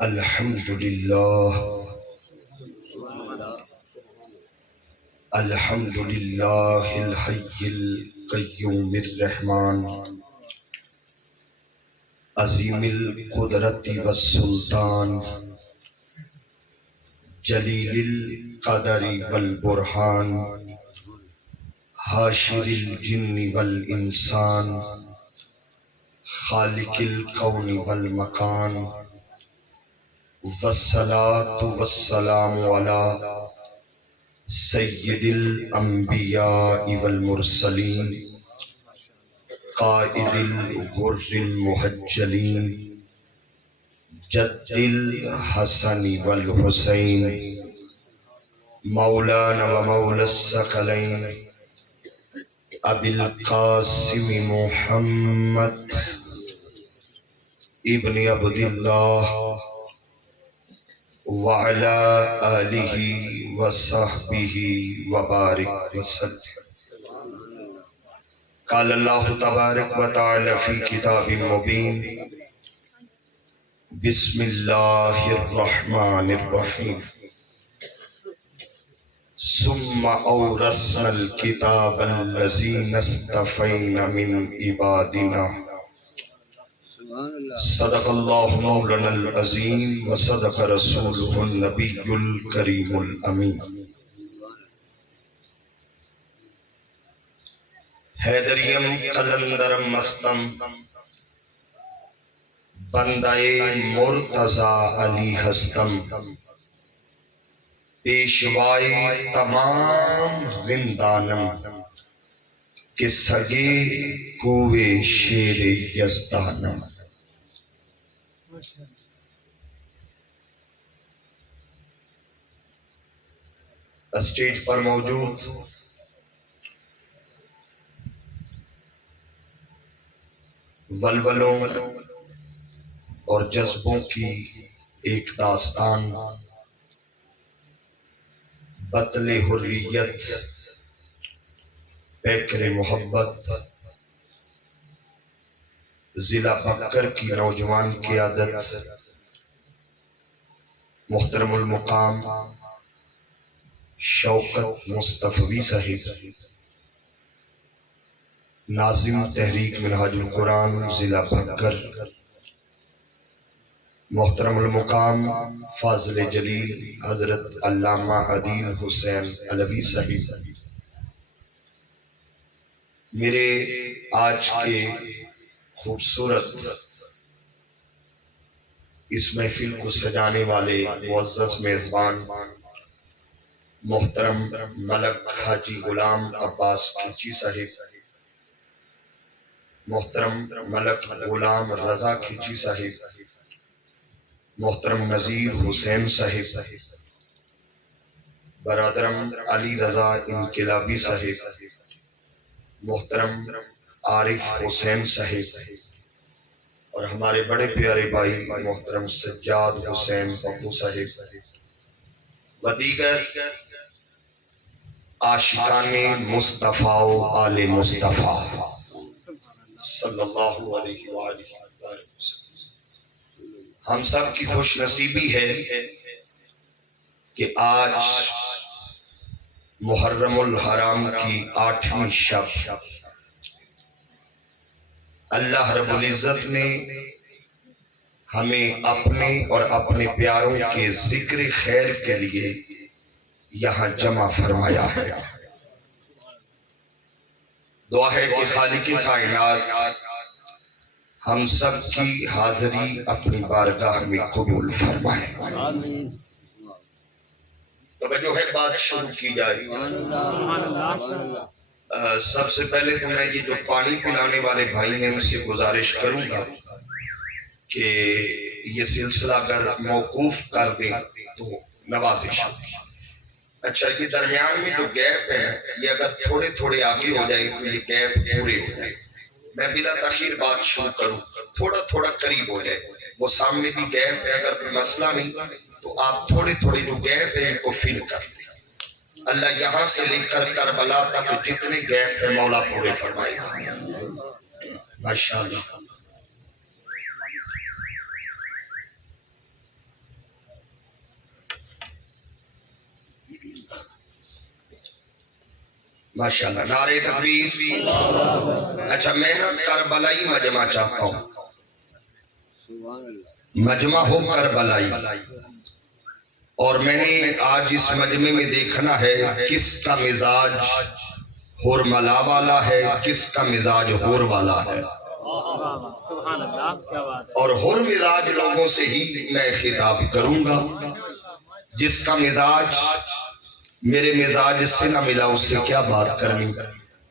الحمد للہ الحمد للہ الحی القیوم الرحمن عظیم القدرت والسلطان جلیل القدر والبرہان حاشر الجن والانسان خالق الکون والمکان والصلاة والسلام علی سید الانبیاء والمرسلین قائد الغر المحجلین جد الحسن والحسین مولانا و مولا الثقلین ابی القاسم محمد ابن عبداللہ وعلى آلہ وصحبہ وبارک وسلم۔ قال اللہ تبارک و تعالی فی کتاب مبین بسم اللہ الرحمن الرحیم ثم اورثنا الکتاب الذین اصطفینا من عبادنا صدق اللہ مولانا العظیم وصدق رسولہ النبی الکریم الامین۔ حیدریم قلندر مستم بندہ مرتضی علی ہستم پیشوائے تمام رندانم کہ سگے کوئے شیر یزدانم۔ اسٹیج پر موجود ولولوں اور جذبوں کی ایک داستان بطل حریت پیکر محبت ضلع بکر کی نوجوان قیادت محترم المقام شوکت مصطفی صاحب ناظم تحریک منہاج القرآن ضلع بکر محترم المقام فاضل جلیل حضرت علامہ عدیل حسین علوی صاحب، میرے آج کے خوبصورت اس محفل کو سجانے والے معزز میزبان محترم ملک حاجی غلام عباس کھچی صاحب، محترم ملک غلام رضا کھچی صاحب، محترم نذیر حسین صاحب، برادرم علی رضا انقلابی صاحب، محترم عارف حسین صاحب، اور ہمارے بڑے پیارے بھائی محترم سجاد حسین پپو صاحب و دیگر عاشقان مصطفیٰ و آل مصطفیٰ صلی اللہ علیہ وآلہ وسلم۔ ہم سب کی خوش نصیبی ہے کہ آج محرم الحرام کی 8ویں شب اللہ رب العزت نے ہمیں اپنے اور اپنے پیاروں کے ذکر خیر کے لیے یہاں جمع فرمایا ہے۔ دعا ہے کہ خالق کائنات ہم سب کی حاضری اپنی بارگاہ میں قبول فرمائے۔ توجہ ہے، بات شروع کی جائے۔ سب سے پہلے تو میں یہ جو پانی پلانے والے بھائی ہیں ان سے گزارش کروں گا کہ یہ سلسلہ اگر موقوف کر دیں تو نوازش. اچھا یہ درمیان میں جو گیپ ہے یہ اگر تھوڑے تھوڑے آگے ہو جائے تو یہ گیپ پورے ہو جائے. میں بلا تاخیر بات شروع کروں, تھوڑا تھوڑا قریب ہو جائے. وہ سامنے بھی گیپ ہے, اگر کوئی مسئلہ نہیں تو آپ تھوڑے تھوڑے جو گیپ ہے ان کو فل کر دیں. اللہ یہاں سے لے کر کربلا تک جتنے گیپ ہے مولا پورے فرمائے گا. ماشاءاللہ. ماشاءاللہ. نعرہ تکبیر. اچھا میں کربلائی مجمع چاہتا ہوں, مجمع ہو کربلائی. اور میں نے آج اس مجمع میں دیکھنا ہے کس کا مزاج ہرملا والا ہے, کس کا مزاج ہور والا ہے. اور ہر مزاج لوگوں سے ہی میں خطاب کروں گا. جس کا مزاج میرے مزاج سے نہ ملا اس سے کیا بات کرنی.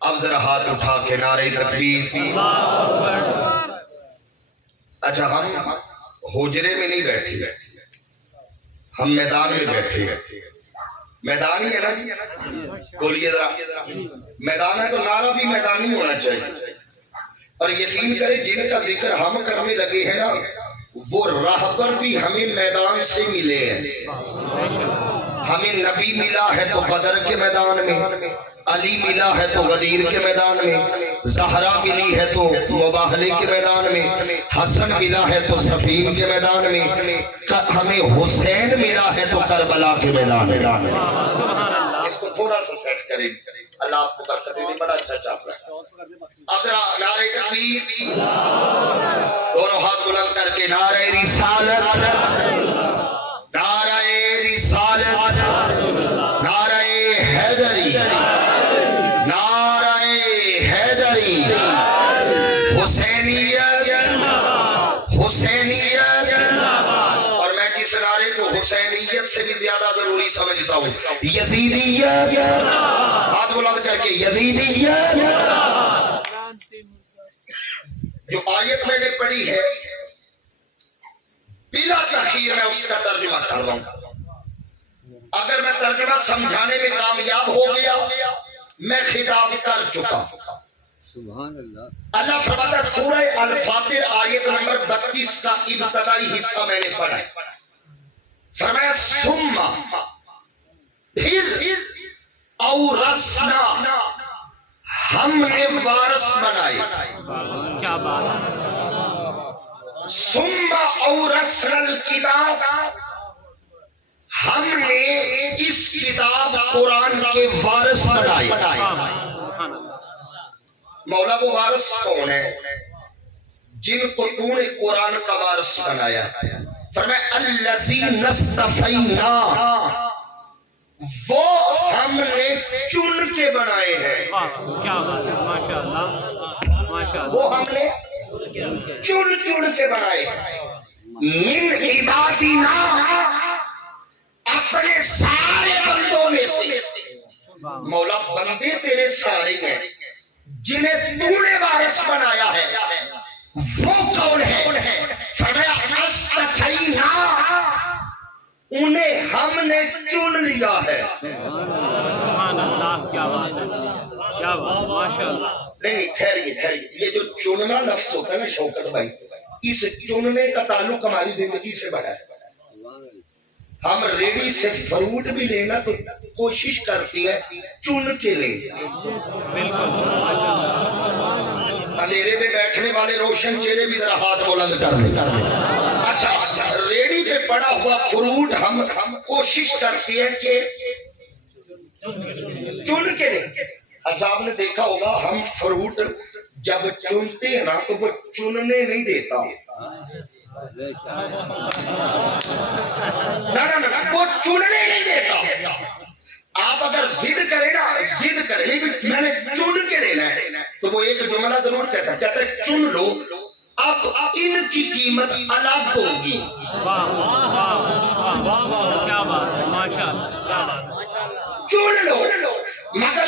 اب ذرا ہاتھ اٹھا کے نعرہ تکبیر. اچھا ہم حجرے میں نہیں بیٹھے, ہم میدان میں بیٹھے ہیں. میدان ہی ہے نا, بولیے ذرا. میدان ہے تو نعرہ بھی میدانی ہونا چاہیے. اور یقین کریں جن کا ذکر ہم کرنے لگے ہیں نا وہ راہبر بھی ہمیں میدان سے ملے ہیں. ہمیں نبی ملا ہے تو بدر کے میدان میں, علی ملا ہے تو غدیر کے میدان میں, زہرا ملی ہے تو مباہلے کے میدان میں, حسن ملا ہے تو صفین کے میدان میں, ہمیں حسین ملا ہے تو کربلا کے میدان میں. اس کو تھوڑا سا سیٹ کریں, اللہ آپ کو برکت دے. بڑا اچھا چاپ رہا ہے. اب نعرہ تکبیر, دونوں ہاتھ بلند کر کے نعرہ رسالت, نعرہ رسالت, نعرہ حیدری, نعرہ حیدری, حسینیت, حسینیت. اور میں جس نعرے کو حسینیت سے بھی زیادہ ضروری سمجھتا ہوں یزیدیت. ہاتھ بلند کر کے یزیدیت. جو آیت میں نے پڑھی ہے بلا تاخیر میں اس کا ترجمہ کر رہا ہوں. اگر میں ترجمہ سمجھانے میں کامیاب ہو گیا میں خطاب کر چکا. اللہ فرماتا ہے سورہ الفاتر آیت نمبر 32 کا ابتدائی حصہ میں نے پڑھا ہے. فرمایا ثم پھر اورثنا ہم نے وارث بنائے. کیا بات. ثم اورثنا الکتاب ہم نے اس کتاب قرآن کے وارث بنائے. مولا وہ وارث کون ہے جن کو تو نے قرآن کا وارث بنایا. فرمایا الذین اصطفینا, وہ ہم نے چن کے بنائے ہیں. کیا بات ہے, ماشاءاللہ ماشاءاللہ. وہ ہم نے چن کے بنائے ہیں. من عبادنا, اپنے سارے بندوں میں سے. مولا بندے تیرے سارے ہیں, جنہیں تو نے وارث بنایا ہے وہ کون ہے. فرمایا اصطفینا, انہیں ہم نے چن لیا ہے. سبحان اللہ. کیا بات ہے, کیا بات, ماشاءاللہ. نہیں ٹھہریے, یہ جو چننا لفظ ہوتا ہے نا شوکت بھائی, اس چننے کا تعلق ہماری زندگی سے بڑا ہے. ہم ریڈی سے فروٹ بھی لینا تو کوشش کرتی ہے چن کے لیں. اندھیرے میں بیٹھنے والے روشن چہرے بھی ذرا ہاتھ بلند کر لیں. اچھا ریڈی پہ پڑا ہوا فروٹ ہم کوشش کرتی ہے کہ چن کے لیں. اچھا آپ نے دیکھا ہوگا ہم فروٹ جب چنتے ہیں نا تو وہ چننے نہیں دیتا. نہ وہ چننے نہیں دیتا. آپ اگر ضد کریں نا, ضد کریں میں نے چن کے لینا ہے تو وہ ایک جملہ ضرور کہتا ہے چن لو, اب ان کی قیمت الگ ہوگی. چن لو مگر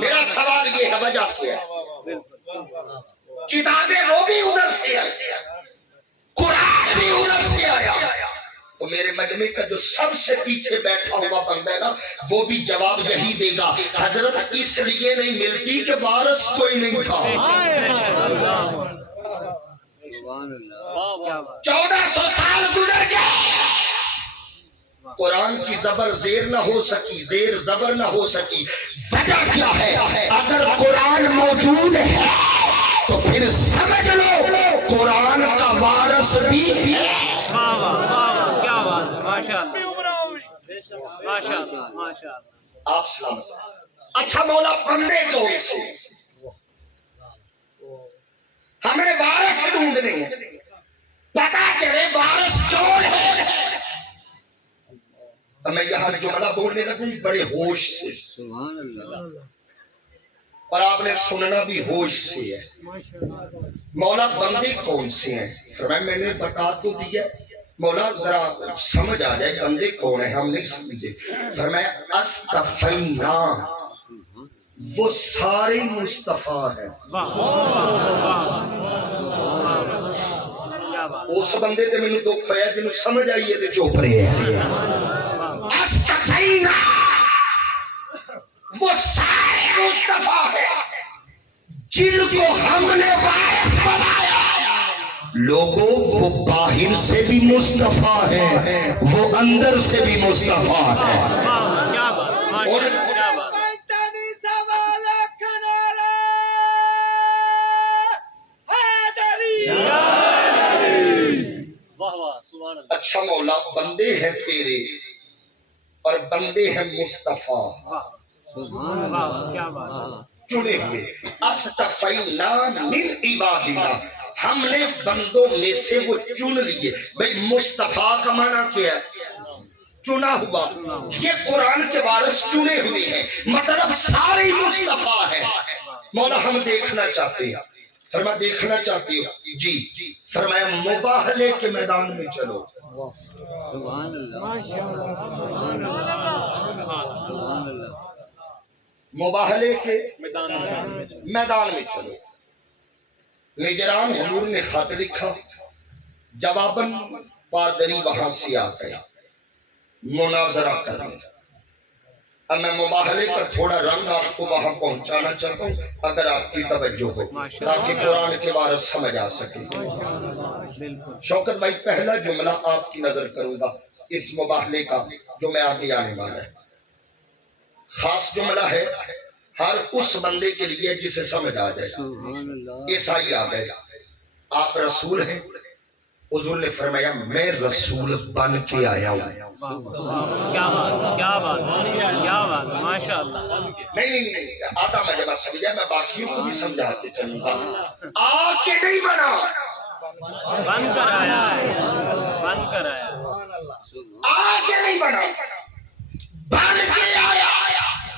میرا سوال یہ ہے وجہ کیا ہے؟ کتابیں وہ بھی ادھر سے آئی، قرآن بھی ادھر سے آیا، تو میرے مجمع کا جو سب سے پیچھے بیٹھا ہوا بندہ ہے نا وہ بھی جواب یہی دے گا، حضرت اس لیے نہیں ملتی کہ وارث کوئی نہیں تھا۔ 1400 سال گزر گئے، قرآن کی زبر زیر نہ ہو سکی، زیر زبر نہ ہو سکی۔ وجہ کیا ہے؟ اگر قرآن موجود ہے تو پھر سمجھ لو قرآن کا وارث بھی ہے۔ آپ سلام۔ اچھا مولا بندے کون سے؟ ہم نے وارث ڈھونڈنے ہیں، پتا چلے وارث کون ہے۔ میں یہاں جملہ بولنے لگوں بڑے ہوش سے، اور آپ نے سننا بھی ہوش سے ہے۔ مولا بندے کون سے ہیں؟ فرمایا میں نے بتا تو دیا، مولا ذرا سمجھ آ جائے بندے کون ہیں، ہم نہیں سمجھے۔ فرمایا اصطفینا، وہ سارے مصطفیٰ ہیں۔ اس بندے تے میں نے دکھ ہویا جنہوں سمجھ آئیے تے چوپ رہے ہیں۔ اصطفینا، وہ سارے مصطفیٰ ہیں جن کو ہم نے وارث بنایا۔ لوگوں وہ باہر سے بھی مصطفیٰ ہیں، وہ اندر سے بھی مصطفیٰ ہیں۔ اچھا مولا بندے ہیں تیرے اور بندے ہیں مصطفیٰ چنے ہوئے۔ اصطفینا من عبادنا، ہم نے بندوں میں سے وہ چن لیے۔ بھئی مصطفیٰ کا معنی کیا ہے؟ چنا ہوا۔ یہ قرآن کے وارث چنے ہوئے ہیں، مطلب سارے مصطفیٰ ہیں۔ مولا ہم دیکھنا چاہتے ہیں۔ فرمایا دیکھنا چاہتے ہو؟ جی۔ فرمایا مباہلے کے میدان میں چلو۔ مباہلے کے میدان میں چلو۔ نجران حضور نے خط لکھا، جواباً پادری وہاں سے آ گیا مناظرہ کرنے۔ اب میں مباہلے کا تھوڑا رنگ آپ کو وہاں پہنچانا چاہتا ہوں اگر آپ کی توجہ ہو، تاکہ قرآن کے وارث سمجھ آ سکے۔ شوکت بھائی پہلا جملہ آپ کی نظر کروں گا اس مباہلے کا جو میں آگے آنے والا ہے۔ خاص جملہ ہے ہر اس بندے کے لیے جسے سمجھ آ جائے۔ عیسائی آ گئے، آپ رسول ہیں؟ حضور نے فرمایا میں رسول بن کے آیا ہوں۔ کیا بات ماشاءاللہ۔ نہیں آدھا مجمع سمجھا، میں باقیوں کو بھی سمجھاتے چلوں گا۔ آ کے نہیں بنا، بن کر آیا ہے، بن کر آیا۔ آ کے نہیں بنا، بن کے آیا۔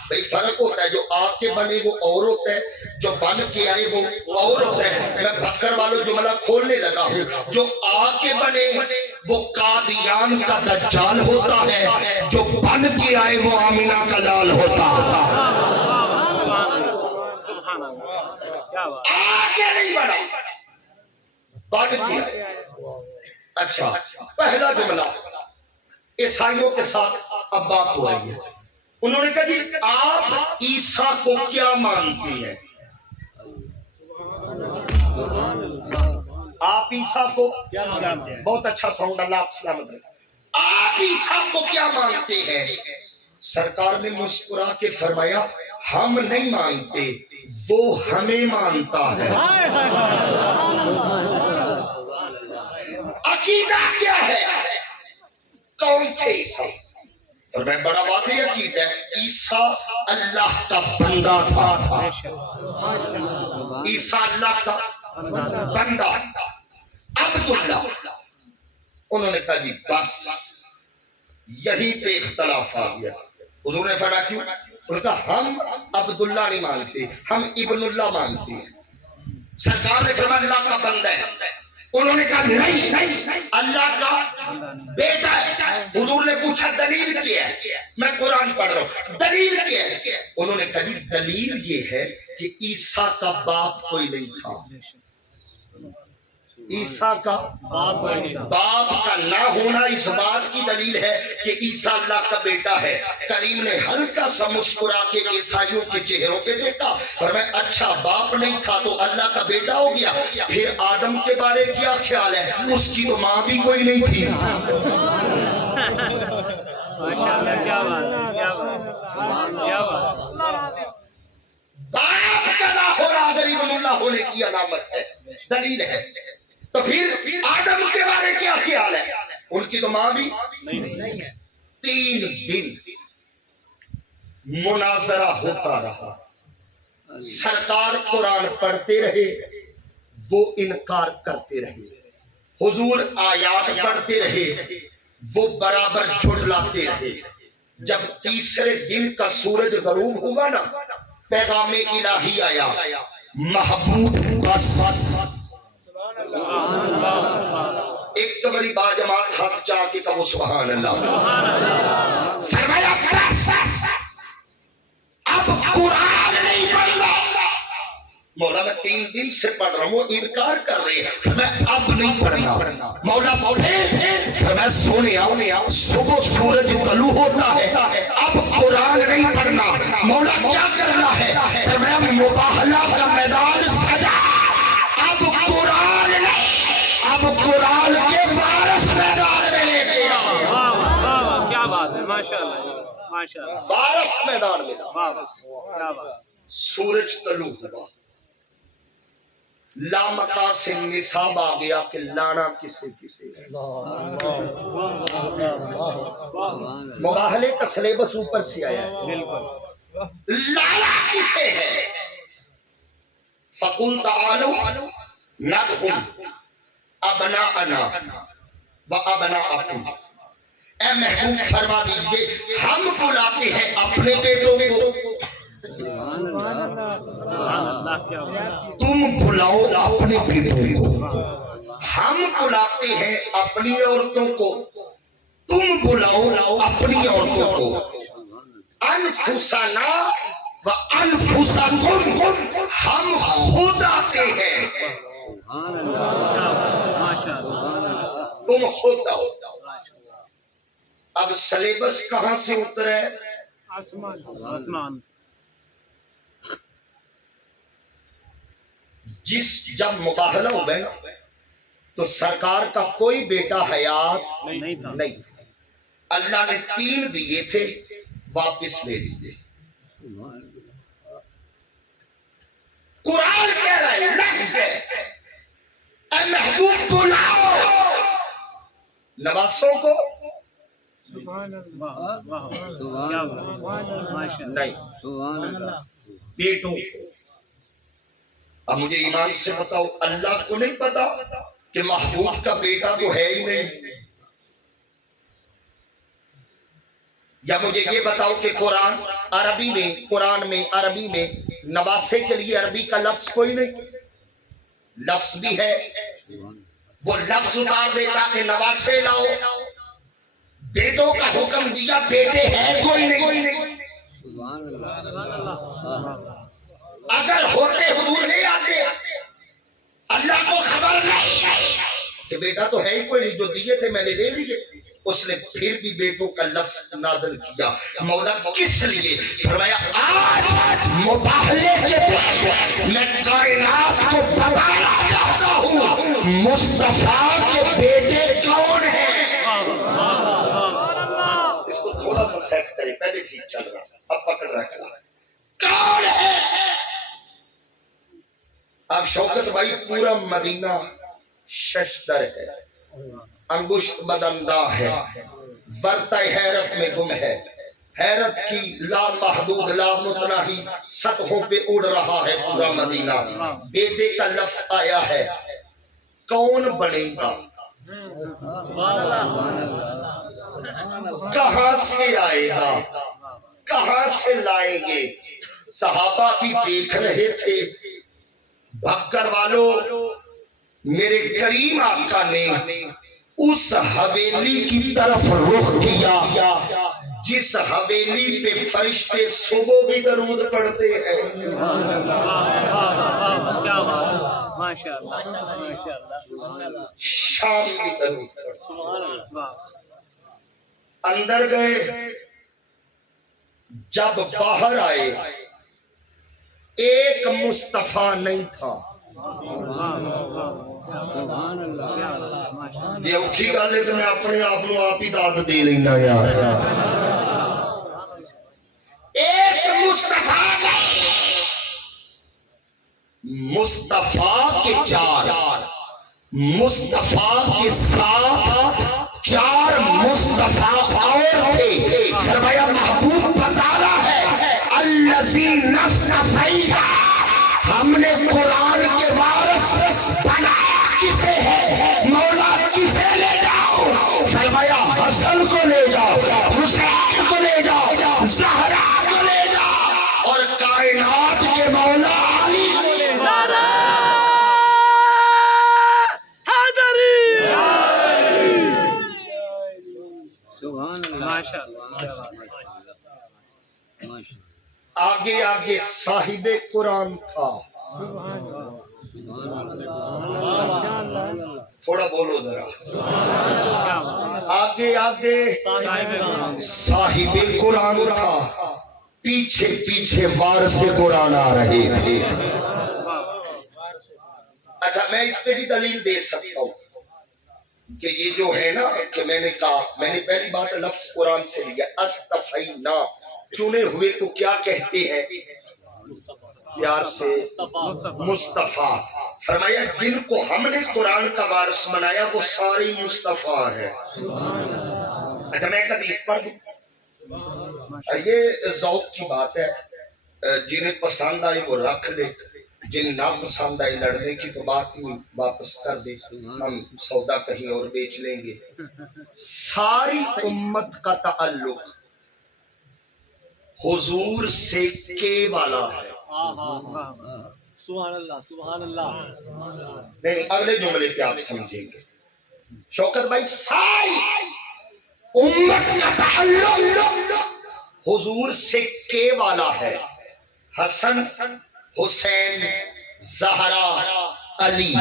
بھئی فرق ہوتا ہے، جو آ کے بنے وہ اور ہوتا ہے، جو بن کے آئے وہ اور ہوتا ہے۔ میں بھکر والوں جملہ کھولنے لگا ہوں، جو آ کے بنے وہ قادیان کا دجال ہوتا ہے، جو بن کے آئے وہ آمینہ کا لال ہوتا ہے۔ آ کے نہیں بنا، بن کے آئے۔ اچھا پہلا جملہ عیسائیوں کے ساتھ اب بات ہو رہی ہے۔ انہوں نے کہا جی آپ عیسیٰ کو کیا مانتے ہیں؟ آپ عیسیٰ کو بہت اچھا ساؤنڈ، اللہ آپ سلامت رکھیں۔ آپ عیسیٰ کو کیا مانتے ہیں؟ سرکار نے مسکرا کے فرمایا ہم نہیں مانتے، وہ ہمیں مانتا ہے۔ عقیدہ کیا ہے؟ کون تھے عیسیٰ؟ فرمایا بڑا واضح عقیدہ ہے، عیسیٰ اللہ کا بندہ تھا۔ عیسیٰ اللہ کا بندہ، عبداللہ۔ انہوں نے کہا جی بس یہی پہ اختلاف آ گیا۔ حضور نے فرمایا کیوں؟ انہوں نے کہا ہم عبداللہ نہیں مانتے، ہم ابن اللہ مانتے ہیں۔ سرکار نے فرمایا اللہ کا بندہ ہے۔ انہوں نے کہا نہیں اللہ کا بیٹا ہے۔ حضور نے پوچھا دلیل کیا ہے؟ میں قرآن پڑھ رہا ہوں، دلیل کیا ہے؟ انہوں نے کہا دلیل یہ ہے کہ عیسیٰ کا باپ کوئی نہیں تھا، عیسیٰ کا باپ کا نہ ہونا اس بات کی دلیل ہے کہ عیسیٰ اللہ کا بیٹا ہے۔ کریم نے ہلکا سا مسکرا کے عیسائیوں کے چہروں پہ دیکھا، فرمایا اچھا باپ نہیں تھا تو اللہ کا بیٹا ہو گیا، پھر آدم کے بارے کیا خیال ہے؟ اس کی تو ماں بھی کوئی نہیں تھی۔ ماشاءاللہ، کیا بات ہے، کیا بات ہے، کیا بات ہے۔ باپ کا نہ ہونا غریب اللہ ہونے کی علامت ہے، دلیل ہے۔ تو پھر آدم کے بارے کیا خیال ہے؟ ان کی تو ماں بھی نہیں ہے۔ 3 دن مناظرہ ہوتا رہا، سرکار قرآن پڑھتے رہے، وہ انکار کرتے رہے، حضور آیات پڑھتے رہے، وہ برابر جھٹلاتے رہے۔ جب تیسرے دن کا سورج غروب ہوا نا، پیغام الہی آیا، محبوب بس۔ ایک تو بڑی باجماعت ہاتھ چاہ کے کہو سبحان اللہ۔ فرمایا بس اب قرآن نہیں پڑھنا۔ مولا میں 3 دن سے پڑھ رہا ہوں، انکار کر رہے ہیں، فرمایا اب نہیں پڑھنا۔ مولا فرمایا سونے صبح سورج طلوع ہوتا ہے، اب قرآن نہیں پڑھنا۔ مولا کیا کرنا ہے؟ فرمایا مباہلہ کا میدان سجا، اب قرآن نہیں، اب قرآن کے وارث میدان میں لے کے آؤ۔ کیا بات ہے، ماشاءاللہ ماشاءاللہ، وارث میدان میں لاؤ۔ کیا بات۔ سورج طلوع ہوا، لامکا سے نصاب آ گیا کہ لانا کسے کسے ہے۔ مباہلے کا سلیبس اوپر سے آیا ہے، لانا کسے ہے؟ فَقُلْ تَعَالُوا نَدْعُ أَبْنَاءَنَا وَأَبْنَاءَكُمْ، اے محبوب فرما دیجئے ہم بلاتے ہیں اپنے بیٹوں کو، تم بلاؤ اپنے بیٹوں کو۔ ہم بلاتے ہیں اپنی عورتوں کو، تم بلاؤ اپنی عورتوں کو۔ انفسنا و انفسکم، ہم خود آتے ہیں، تم خود آؤ۔ اب سلیبس کہاں سے اترے؟ آسمان۔ جب مباہلہ ہو گئے تو سرکار کا کوئی بیٹا حیات نہیں تھا۔ اللہ نے 3 دیے تھے، واپس لے دیے۔ قرآن کہہ رہا ہے، لفظ ہے، اے محبوب بلاؤ نواسوں کو، نہیں بیٹوں کو۔ اب مجھے ایمان سے بتاؤ، اللہ کو نہیں پتا کہ محبوب کا بیٹا تو ہے ہی نہیں؟ یا مجھے یہ بتاؤ کہ قرآن میں عربی میں نواسے کے لیے عربی کا لفظ کوئی نہیں؟ لفظ بھی ہے، وہ لفظ اتار دیتا کہ نواسے لاؤ۔ بیٹوں کا حکم دیا، بیٹے ہیں کوئی نہیں۔ اگر ہوتے حضور لے آتے، اللہ کو خبر نہیں کہ بیٹا تو ہے ہی کوئی نہیں، جو دیے تھے میں نے لے لیے۔ اس نے پھر بھی بیٹوں کا لفظ نازل کیا۔ مولا کس لیے؟ فرمایا آج مباہلے کے بعد میں کائنات کو بتانا چاہتا ہوں مصطفیٰ کے بیٹے کون ہیں۔ اس کو تھوڑا سا سیٹ کریں، پہلے ٹھیک چل رہا، اب پکڑ رکھا، کون ہے؟ اب شوکت بھائی پورا مدینہ ششدر ہے، انگشت بدندہ ہے، برتہ حیرت میں گم ہے، حیرت کی لامحدود لامتناہی سطحوں پہ اڑ رہا ہے پورا مدینہ۔ بیٹے کا لفظ آیا ہے، کون بنے گا؟ کہاں سے آئے گا؟ کہاں سے لائیں گے؟ صحابہ بھی دیکھ رہے تھے، بھکر والوں میرے کریم آقا نے اس حویلی کی طرف رخ کیا جس حویلی پہ فرشتے صبح بھی درود پڑھتے ہیں، کیا بات، ماشاء اللہ ماشاء اللہ، شام بھی درود پڑھتے ہیں۔ واہ، اندر گئے، جب باہر آئے ایک مصطفیٰ نہیں تھا۔ یہ اچھی گل ہے کہ میں اپنے آپ کو آپ ہی داد دے لینا یار۔ ایک مصطفیٰ نہیں، مصطفیٰ کے چار، مصطفیٰ کے ساتھ چار مصطفیٰ اور تھے۔ فرمایا محبوب بتانا ہے الذی نصطفینا، ہم نے قرآن کے وارث بنایا کسے ہے؟ مولا کسے لے جاؤ؟ فرمایا حسن کو لے جاؤ، حسین کو لے جاؤ، زہرا کو لے جاؤ، اور کائنات کے مولا علی ماشاء اللہ، آگے آگے صاحب قرآن تھا۔ تھوڑا بولو ذرا، آگے آگے صاحب قرآن تھا، پیچھے پیچھے وارث قرآن آ رہے تھے۔ اچھا میں اس پہ بھی دلیل دے سکتا ہوں کہ یہ جو ہے نا کہ میں نے کہا، میں نے پہلی بات لفظ قرآن سے لیا، استفینا، چنے ہوئے کو کیا کہتے ہیں؟ پیار سے مصطفیٰ۔ فرمایا جن کو ہم نے قرآن کا وارث بنایا وہ سارے مصطفیٰ ہیں۔ اچھا میں ایک حدیث پڑھ دوں، یہ ذوق کی بات ہے، جنہیں پسند آئی وہ رکھ لے، جن نہ پسند آئی لڑنے کی تو بات نہیں، واپس کر دے، ہم سودا کہیں اور بیچ لیں گے۔ ساری امت کا تعلق حضور سے کے والا ہے۔ سبحان اللہ سبحان اللہ۔ نہیں اگلے جملے پہ آپ سمجھیں گے شوکت بھائی، ساری امت کا تعلق حضور سے کے والا ہے۔ حسن، حسین، زہرا، علی،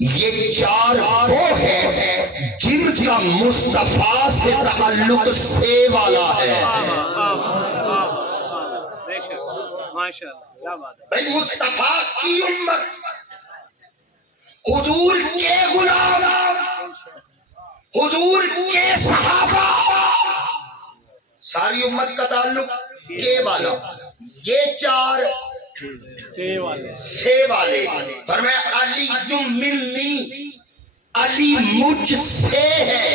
یہ چار وہ ہیں جن کا مصطفیٰ سے تعلق سے والا ہے۔ ماشاء اللہ، کیا بات ہے بھائی مصطفیٰ کی امت، حضور کے غلام، حضور کے صحابہ، ساری امت کا تعلق کے والا، یہ چار سے والے۔ فرمایا علی منی، علی مجھ سے ہے۔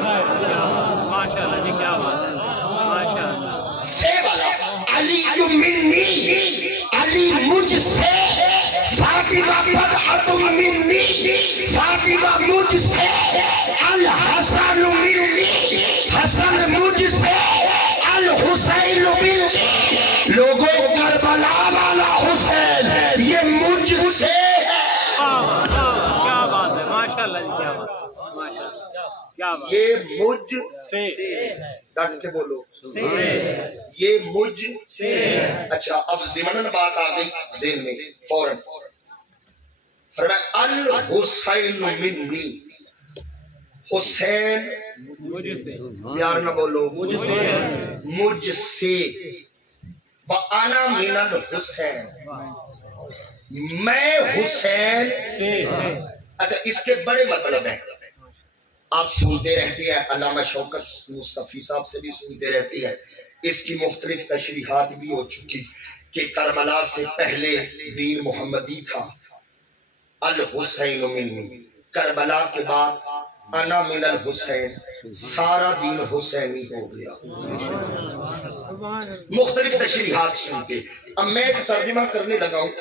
ماشاء اللہ جی، کیا بات ہے، ماشاء اللہ، سے والا علی منی، علی مجھ سے، فاطمہ بدعۃ منی، فاطمہ مجھ سے، الحسن منی، حسن مجھ سے، الحسین منی، لوگوں کربلا والا حسین یہ مجھ سے ہے۔ کیا بات ہے، ماشاء اللہ جی، کیا بات ہے، ماشاء اللہ، کیا بات ہے، یہ مجھ سے ڈٹ کے بولو، یہ مجھ سے۔ اچھا اب ضمن بات آ گئی ذہن میں فوراً، فرمایا الحسین منی، حسین یار نہ بولو، مجھ سے، وَأَنَا مِنَ الْحُسَيْن، میں حسین سے۔ اچھا اس کے بڑے مطلب ہیں، آپ سنتے رہتے ہیں، علامہ شوکت مصطفی صاحب سے بھی سنتے رہتے ہیں، اس کی مختلف تشریحات بھی ہو چکی کہ کربلا سے پہلے دین محمدی تھا، الحسین منی، کربلا کے بعد انا من الحسین، سارا دین حسینی ہو گیا۔ مختلف تشریحات سنتے، اب میں ایک ترجمہ کرنے لگا ہوں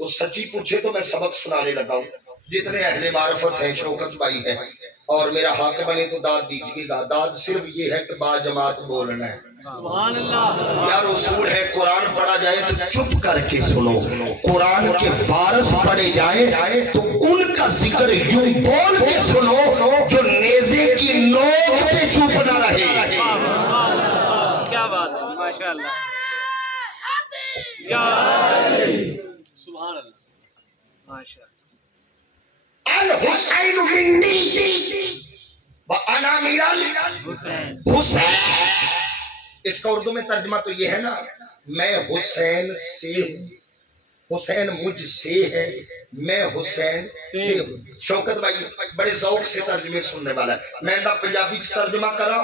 تو سچی پوچھے تو میں سبق سنانے لگا ہوں، جتنے اہل معرفت ہیں شوکت بھائی ہیں اور میرا حق بنے تو داد دیجیے گا۔ داد صرف یہ ہے کہ با جماعت بولنا ہے، سبحان اللہ یار اصول ہے قرآن پڑھا جائے تو چپ کر کے سنو، قرآن کے فارس پڑھے جائیں تو ان کا ذکر یوں بول کے سنو جو نیزے کی نوک پہ چپ نہ رہے۔ کیا بات ہے ماشاء اللہ یا سبحان اللہ ماشاء اللہ الحسین منی وانا من الحسین۔ اس کا اردو میں ترجمہ تو یہ ہے نا، میں حسین سے ہوں، حسین مجھ سے ہے، میں حسین سے ہوں۔ شوکت بھائی بڑے ذوق سے ترجمے سننے والا ہے، میں دا پنجابی ترجمہ کرا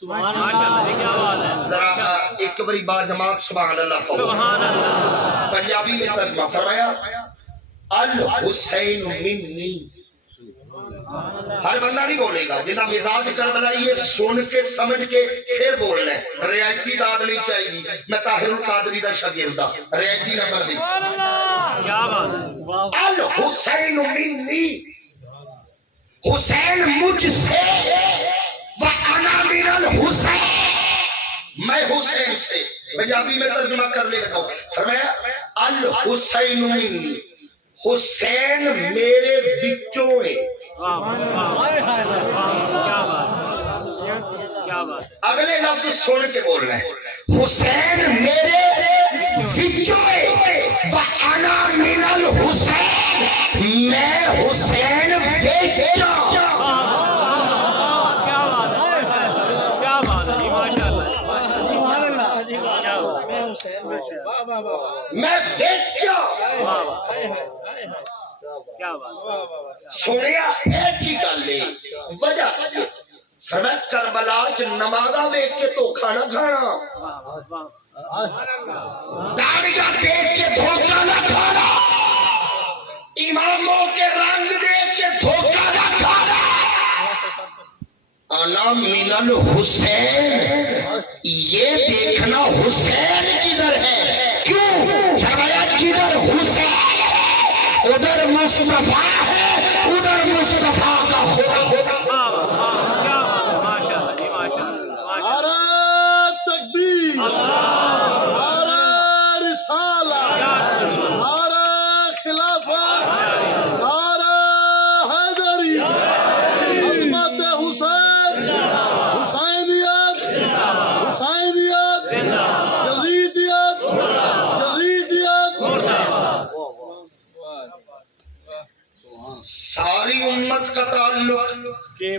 سبحان اللہ کیا بات ہے ذرا ایک بڑی بات جماعت سبحان اللہ کہو۔ سبحان اللہ پنجابی میں ترجمہ فرمایا الحسین منی۔ ہر بندہ نہیں بولے گا، جنہاں مزاج کربلا یہ سن کے سمجھ کے پھر بولنا ہے، رعایتی داد نہیں چاہیے۔ میں طاہر القادری دا شاگرد ہاں، رعایتی نہ کر دی۔ کیا بات ہے الحسین منی، حسین مجھ سے، وانا من الحسین، میں حسین سے۔ پنجابی میں ترجمہ کر لیتا ہوں، فرمایا الحسین منی، حسین میرے وچوں ہے۔ واہ واہ کیا بات کیا بات اگلے لفظ سن کے بولنا ہے، حسین میرے وچوں ہے، وانا من الحسین، میں حسین وچوں۔ کیا بات ہے کیا بات ہے ماشاء اللہ سبحان اللہ کیا بات میں وچوں۔ کیا بات سنیا ایک ہی گل ہے، وجہ کیا؟ فرمایا کربلا چ نمازاں ویکھ کے دھوکا نہ کھانا، داڑیاں دیکھ کے دھوکا نہ کھانا، اماموں کے رنگ دیکھ کے دھوکا نہ کھانا۔ انا من الحسین، یہ دیکھنا حسین کدھر ہے، کیوں؟ فرمایا کدھر حسین ادھر مصطفیٰ ہے، ادھر مصطفیٰ کا خدا۔ کیا بات ہے ماشاء اللہ جی ماشاء اللہ نعرہ تکبیر، نعرہ رسالہ، نعرہ خلافت، نعرہ حیدری، عظمت حسین، حسینیت، حسینیت، یزیدیت، یزیدیت۔ ساری امت کا تعلق اے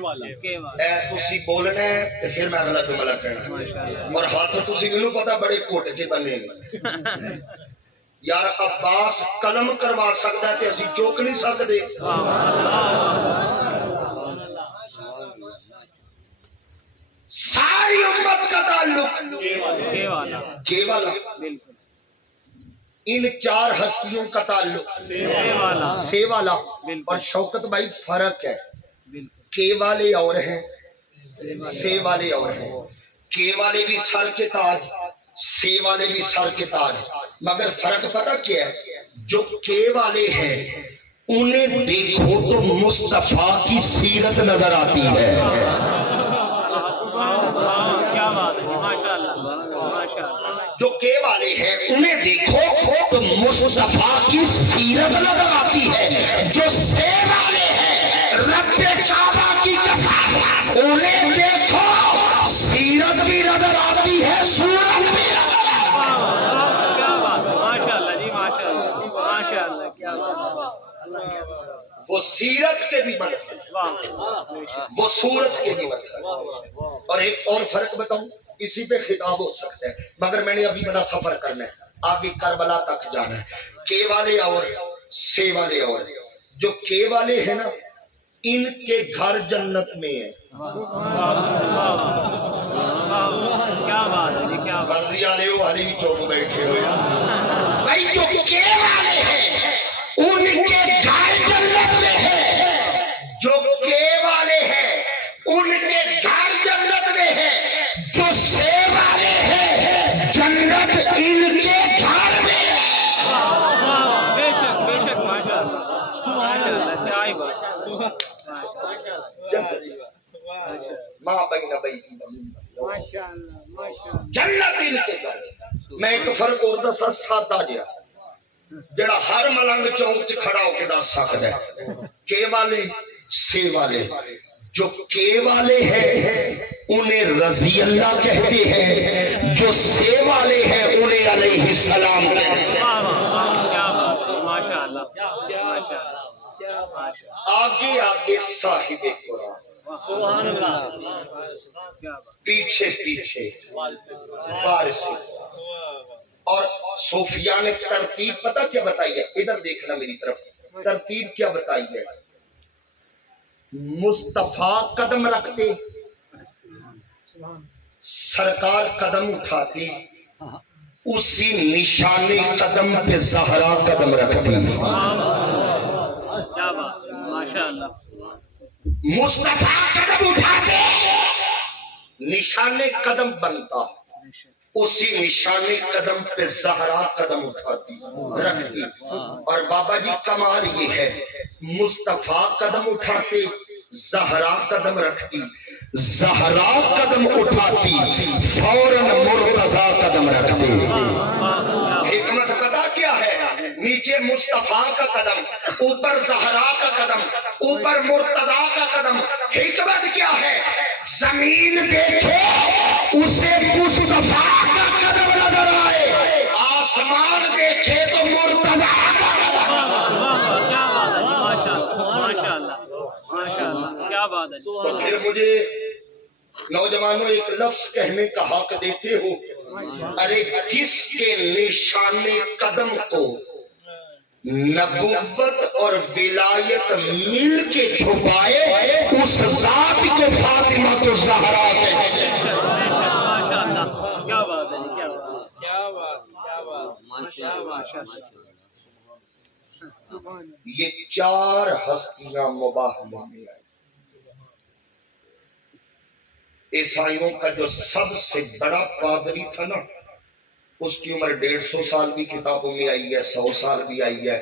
تسی بولنا ہے تے پھر میں اگلا جملہ کہنا ہے، اور ہاتھ تسی مینوں پتہ بڑے کھوٹ کے بنے نے۔ یار عباس قلم کروا سکدا ہے تے اسی چوک نہیں سکدے۔ ساری امت کا تعلق کے والا، ان چار ہستیوں کا تعلق سے والا۔ اور شوکت بھائی فرق ہے، کے والے اور ہیں، سے والے اور ہیں۔ کے والے بھی سر کے تاج، سے والے بھی سر کے تاج، مگر فرق پتہ کیا ہے؟ جو کے والے ہیں انہیں دیکھو تو مصطفیٰ کی سیرت نظر آتی ہے، کیا بات ہے ماشاء اللہ جو کے والے ہیں انہیں دیکھو تو مصطفیٰ کی سیرت نظر آتی ہے، جو سے والے ہیں رب کعبہ کی کثافت انہیں دیکھو سیرت بھی نظر آتی ہے، صورت بھی نظر آتی ہے۔ کیا بات ہے ماشاء اللہ جی ماشاء اللہ ماشاء اللہ کیا بات وہ سیرت کے بھی مطلب، وہ صورت کے بھی مطلب۔ اور ایک اور فرق بتاؤں، اسی پہ خطاب ہو سکتا ہے مگر میں نے ابھی بڑا سفر کرنا ہے، آگے کربلا تک جانا ہے۔ کے والے اور سے والے اور، جو کے والے ہیں نا ان کے گھر جنت میں ہیں۔ کیا بات ہے جی کیا بات مرضی والے ہو علی چوک بیٹھے ہوئے بھائی، جو کے والے ہیں ان کے گھر جنت میں ہے، جو کے والے ہیں ان کے گھر جنت میں ہے، جو سے والے ہیں جنت ان کے گھر میں ہے۔ بے شک ماشاء اللہ کیا ہی بات ماں بین بیتی ماشاء اللہ جنت ان کے گھر میں ایک فرق اور دسا سادہ جہا جڑا ہر ملنگ چوک چ کھڑا ہو کے دس سکتا ہے کے والے سے والے جو کے والے ہیں انہیں رضی اللہ کہتے ہیں جو سے والے ہیں انہیں علیہ السلام کہتے ہیں آگے آگے صاحب قرآن پیچھے پیچھے وارث اور صوفیاء نے ترتیب پتہ کیا بتائی ہے ادھر دیکھنا میری طرف ترتیب کیا بتائی ہے مصطفیٰ قدم رکھتے سرکار قدم اٹھاتے اسی نشانے قدم پہ زہرا قدم رکھتی مصطفیٰ قدم اٹھاتے نشانے قدم بنتا اسی نشانے قدم پہ زہرا قدم اٹھاتی رکھتی اور بابا جی کمال یہ ہے مصطفیٰ قدم اٹھاتے زہرا قدم رکھتی زہرا قدم اٹھاتی فوراً مرتضیٰ قدم رکھتی حکمت پتہ کیا ہے نیچے مصطفیٰ کا قدم اوپر زہرا کا قدم اوپر مرتضیٰ کا قدم حکمت کیا ہے زمین دیکھے اسے مصطفیٰ کا قدم نظر آئے آسمان دیکھے تو مرتضیٰ کا قدم تو پھر مجھے نوجوانوں ایک لفظ کہنے کا حق دیتے ہو ارے جس کے نشان قدم کو نبوت اور ولایت مل کے چھپائے اس ذات کو فاطمہ تو زہرا کہتے ہیں یہ چار ہستیاں مباہلہ میں آئی عیسائیوں کا جو سب سے بڑا پادری تھا نا اس کی عمر 150 سال بھی کتابوں میں آئی ہے 100 سال بھی آئی ہے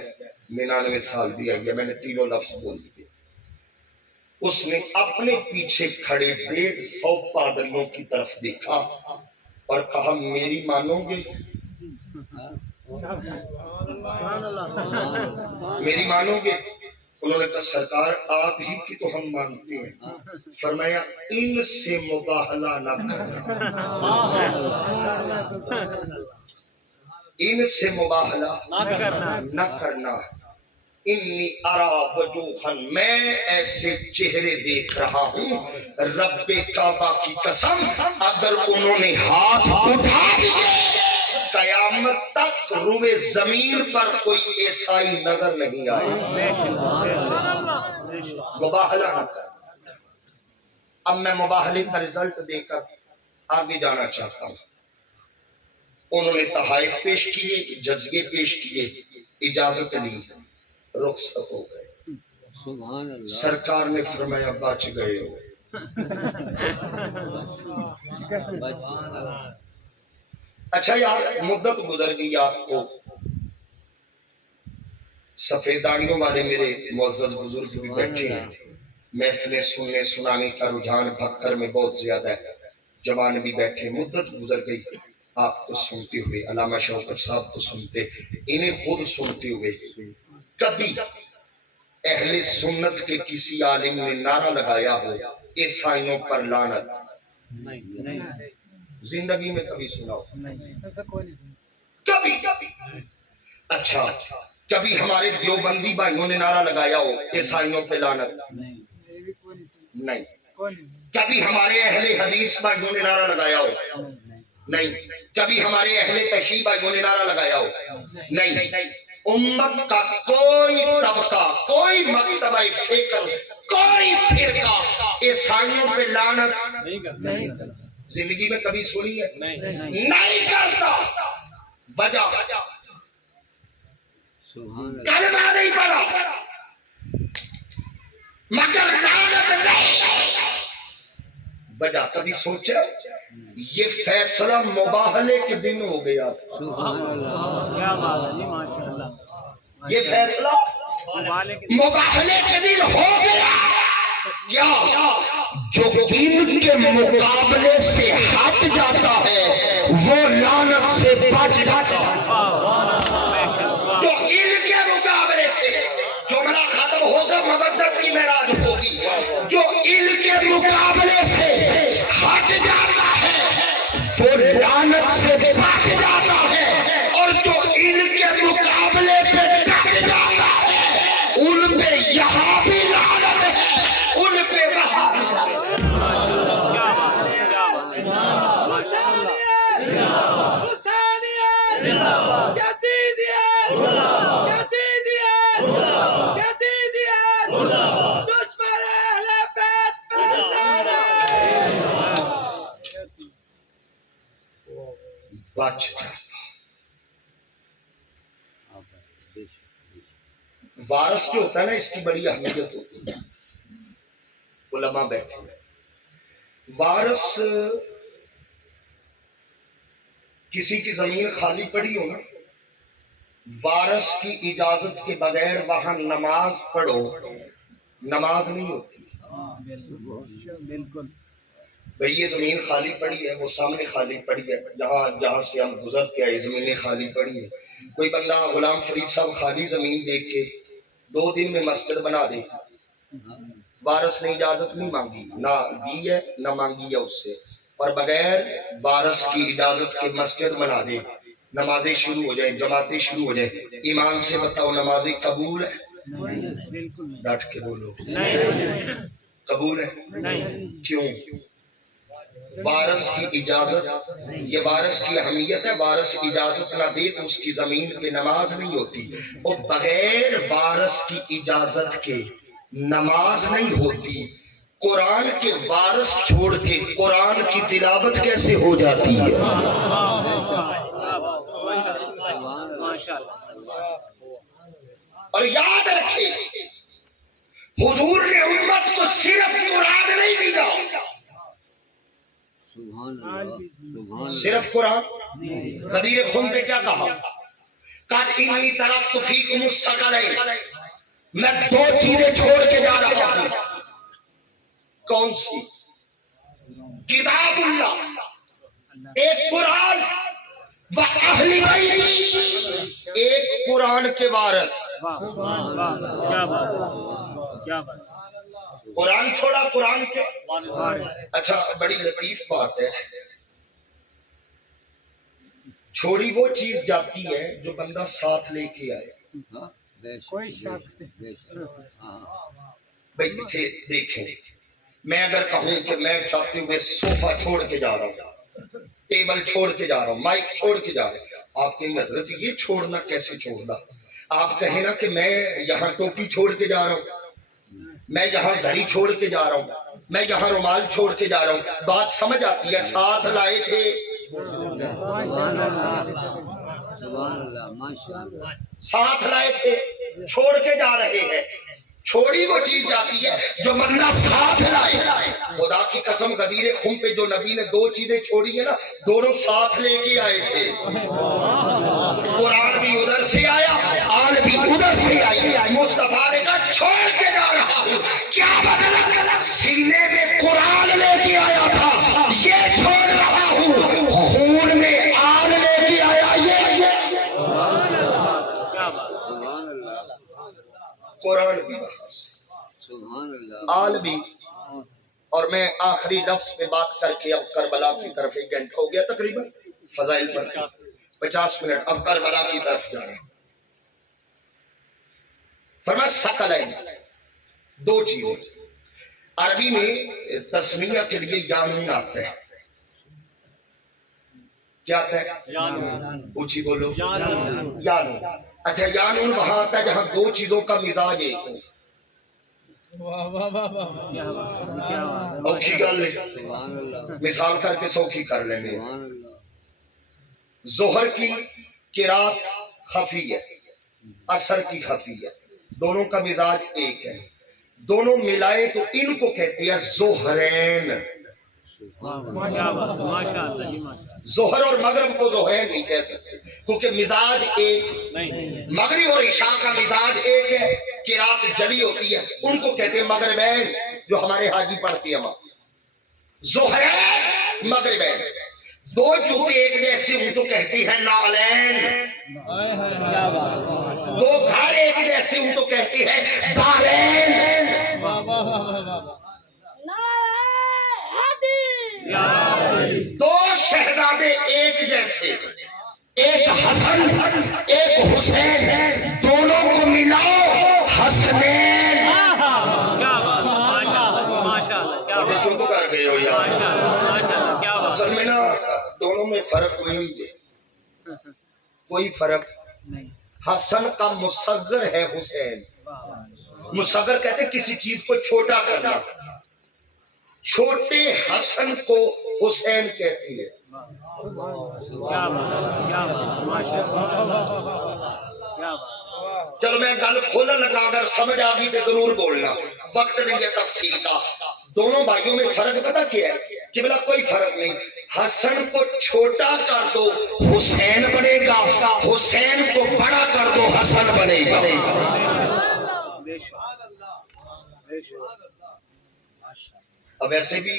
99 سال بھی آئی ہے میں نے تینوں لفظ بول دیے اس نے اپنے پیچھے کھڑے 150 پادریوں کی طرف دیکھا اور کہا میری مانو گے میری مانو گے انہوں نے کہا سرکار آپ ہی کی تو ہم مانتے ہیں فرمایا ان سے مباہلہ نہ کرنا ان سے مباہلہ نہ کرنا انی ارا وجوہن میں ایسے چہرے دیکھ رہا ہوں رب کعبہ کی قسم اگر انہوں نے ہاتھ اٹھا دیے قیامت تک روئے ضمیر پر کوئی عیسائی نظر نہیں آئے مباہلہ نہ کر اب میں مباہلے کا رزلٹ دے کر آگے جانا چاہتا ہوں انہوں نے تحائف پیش کیے جزیے پیش کیے اجازت لی رخصت ہو گئے سرکار نے فرمایا بچ گئے ہو اچھا یار مدت گزر گئی آپ کو سفید داڑھیوں والے میرے معزز بزرگ بھی بیٹھے ہیں محفلیں سننے سنانے کا رجحان بھکر میں بہت زیادہ ہے جوان بھی بیٹھے مدت گزر گئی آپ کو سنتے ہوئے علامہ شوکت صاحب کو سنتے انہیں خود سنتے ہوئے کبھی اہل سنت کے کسی عالم نے نعرہ لگایا ہو عیسائیوں پر لعنت زندگی میں کبھی سنا ہو کبھی اچھا کبھی ہمارے دیوبندی بھائیوں نے نعرہ لگایا ہو عیسائیوں پہ لعنت نہیں کبھی ہمارے اہل حدیث بھائیوں نے نعرہ لگایا ہو نہیں کبھی ہمارے اہل تشیع بھائیوں نے نعرہ لگایا ہو نہیں امت کا کوئی طبقہ کوئی مکتبہ فکر کوئی فرقہ عیسائیوں پہ لعنت زندگی میں کبھی سنی ہے نہیں کرتا وجہ کلمہ نہیں پڑھا مگر لعنت نہیں وجہ کبھی سوچا یہ فیصلہ مباہلے کے دن ہو گیا تھا یہ فیصلہ مباہلے کے دن ہو گیا کیا جو علم کے مقابلے سے ہٹ جاتا ہے وہ لعنت سے بچ جاتا ہے. جو علم کے مقابلے سے جملہ ختم ہوگا مودت کی معراج ہوگی. جو علم کے مقابلے سے ہٹ جاتا ہے وہ لعنت سے بچ جاتا ہے. اور جو علم کے مقابلے پہ ڈٹ جاتا ہے ان پہ یہاں بھی لعنت ہے ان پہ وہاں بھی لعنت ہے. بچ جاتا. وارث جو ہوتا ہے نا اس کی بڑی اہمیت ہوتی ہے. علماء بیٹھے ہیں. وارث کسی کی زمین خالی پڑی ہو نا وارث کی اجازت کے بغیر وہاں نماز پڑھو نماز نہیں ہوتی. بالکل بھئی یہ زمین خالی پڑی ہے وہ سامنے خالی پڑی ہے جہاں سے ہم گزر کے آئے زمینیں خالی پڑی ہے. کوئی بندہ غلام فرید صاحب خالی زمین دیکھ کے 2 دن میں مسجد بنا دے وارث نے اجازت نہیں مانگی نہ دی ہے نہ مانگی ہے اس سے اور بغیر وارث کی اجازت کے مسجد بنا دے نمازیں شروع ہو جائیں جماعتیں شروع ہو جائیں. ایمان سے بتاؤ نمازیں قبول ہے؟ ڈٹ کے بولو قبول ہے. کیوں؟ وارث کی اجازت یہ وارث کی اہمیت ہے. وارث اجازت نہ دے تو اس کی زمین پہ نماز نہیں ہوتی اور بغیر وارث کی اجازت کے نماز نہیں ہوتی. قرآن کے وارث چھوڑ کے قرآن کی تلاوت کیسے ہو جاتی ہے؟ اور یاد رکھے حضور نے امت کو صرف قرآن نہیں دیا صرف قرآن. غدیر خم پہ کیا کہا؟ قد انی ترکت فیکم الثقلین میں 2 چیزیں چھوڑ کے جا رہا ہوں. کون سی؟ کتاب اللہ ایک قرآن و اہل بیت ایک قرآن کے وارث. قرآن چھوڑا قرآن کے. اچھا بڑی لطیف بات ہے چھوڑی وہ چیز جاتی ہے جو بندہ ساتھ لے کے آئے. بھئی دیکھیں میں اگر کہوں کہ میں چاہتے ہوئے صوفہ چھوڑ کے جا رہا ہوں ٹیبل چھوڑ کے جا رہا ہوں مائک چھوڑ کے جا رہا ہوں آپ کہیں حضرت یہ چھوڑنا کیسے چھوڑنا. آپ کہیں نا کہ میں یہاں ٹوپی چھوڑ کے جا رہا ہوں میں یہاں گھڑی چھوڑ کے جا رہا ہوں میں یہاں رومال چھوڑ کے جا رہا ہوں. بات سمجھ آتی ہے. ساتھ لائے تھے ساتھ لائے تھے چھوڑ کے جا رہے ہیں. چھوڑی وہ چیز جاتی ہے جو بندہ ساتھ لائے. خدا کی قسم غدیر خم پہ جو نبی نے 2 چیزیں چھوڑی ہیں نا دونوں ساتھ لے کے آئے تھے. قرآن بھی ادھر سے آیا آل بھی ادھر سے آئی. مصطفیٰ نے کہا چھوڑ کے جا رہا ہوں. کیا بدلا؟ سینے میں قرآن لے کے آیا تھا یہ چھوڑ رہا ہوں. خون میں آل لے کے آیا یہ قرآن بھی آل بھی. اور میں آخری لفظ پہ بات کر کے اب کربلا کی طرف 1 گھنٹہ ہو گیا تقریباً فضائل پر 50 منٹ اب کربلا کی طرف جانے. فرمایا ثقلین 2 چیزیں. عربی میں تسمیہ کے لیے یانون آتا ہے. کیا آتا ہے؟ اونچی بولو یانون. اچھا یانون وہاں آتا ہے جہاں 2 چیزوں کا مزاج ایک ہو. اوکھی گل مثال کر کے سوکھی کر لیں گے. ظہر کی قرات خفی ہے عصر کی خفی ہے دونوں کا مزاج ایک ہے. دونوں ملائے تو ان کو کہتے ہیں ظہرین. ظہر اور مغرب کو ظہرین نہیں کہہ سکتے. کیونکہ مزاج ایک نہیں مغرب اور عشاء کا مزاج ایک ہے کہ رات جلی ہوتی ہے، ان کو کہتے ہیں مغربین، جو ہمارے حاجی پڑھتی ہے وہاں ظہرین مغربین۔ دو جوتے ایک جیسے ان کو کہتی ہے نالین، کیا بات دو گھر ایک جیسے ان کو کہتی ہے دارین، دو شہزادے ایک جیسے، ایک حسن ایک حسین، دونوں کو ملاؤ حسنین۔ کیا بات ماشاء اللہ کیا بات چپ کر گئے ہو یار، ماشاء اللہ کیا بات اصل میں نا دونوں میں فرق کوئی نہیں ہے، کوئی فرق۔ نہیں حسن کا مصغر ہے حسین، مصغر کہتے ہیں کسی چیز کو چھوٹا کرنا، چھوٹے حسن کو حسین کہتی ہے۔ کیا بات کیا بات ماشاء اللہ کیا بات چلو میں گل کھولن لگا، اگر سمجھ آ گئی تو ضرور بولنا، وقت نہیں ہے تفصیل کا۔ دونوں بھائیوں میں فرق پتہ کیا ہے کہ بلا کوئی فرق نہیں، حسن کو چھوٹا کر دو حسین بنے گا، حسین کو بڑا کر دو حسن بنے گا۔ بے شک بے شک اب ایسے بھی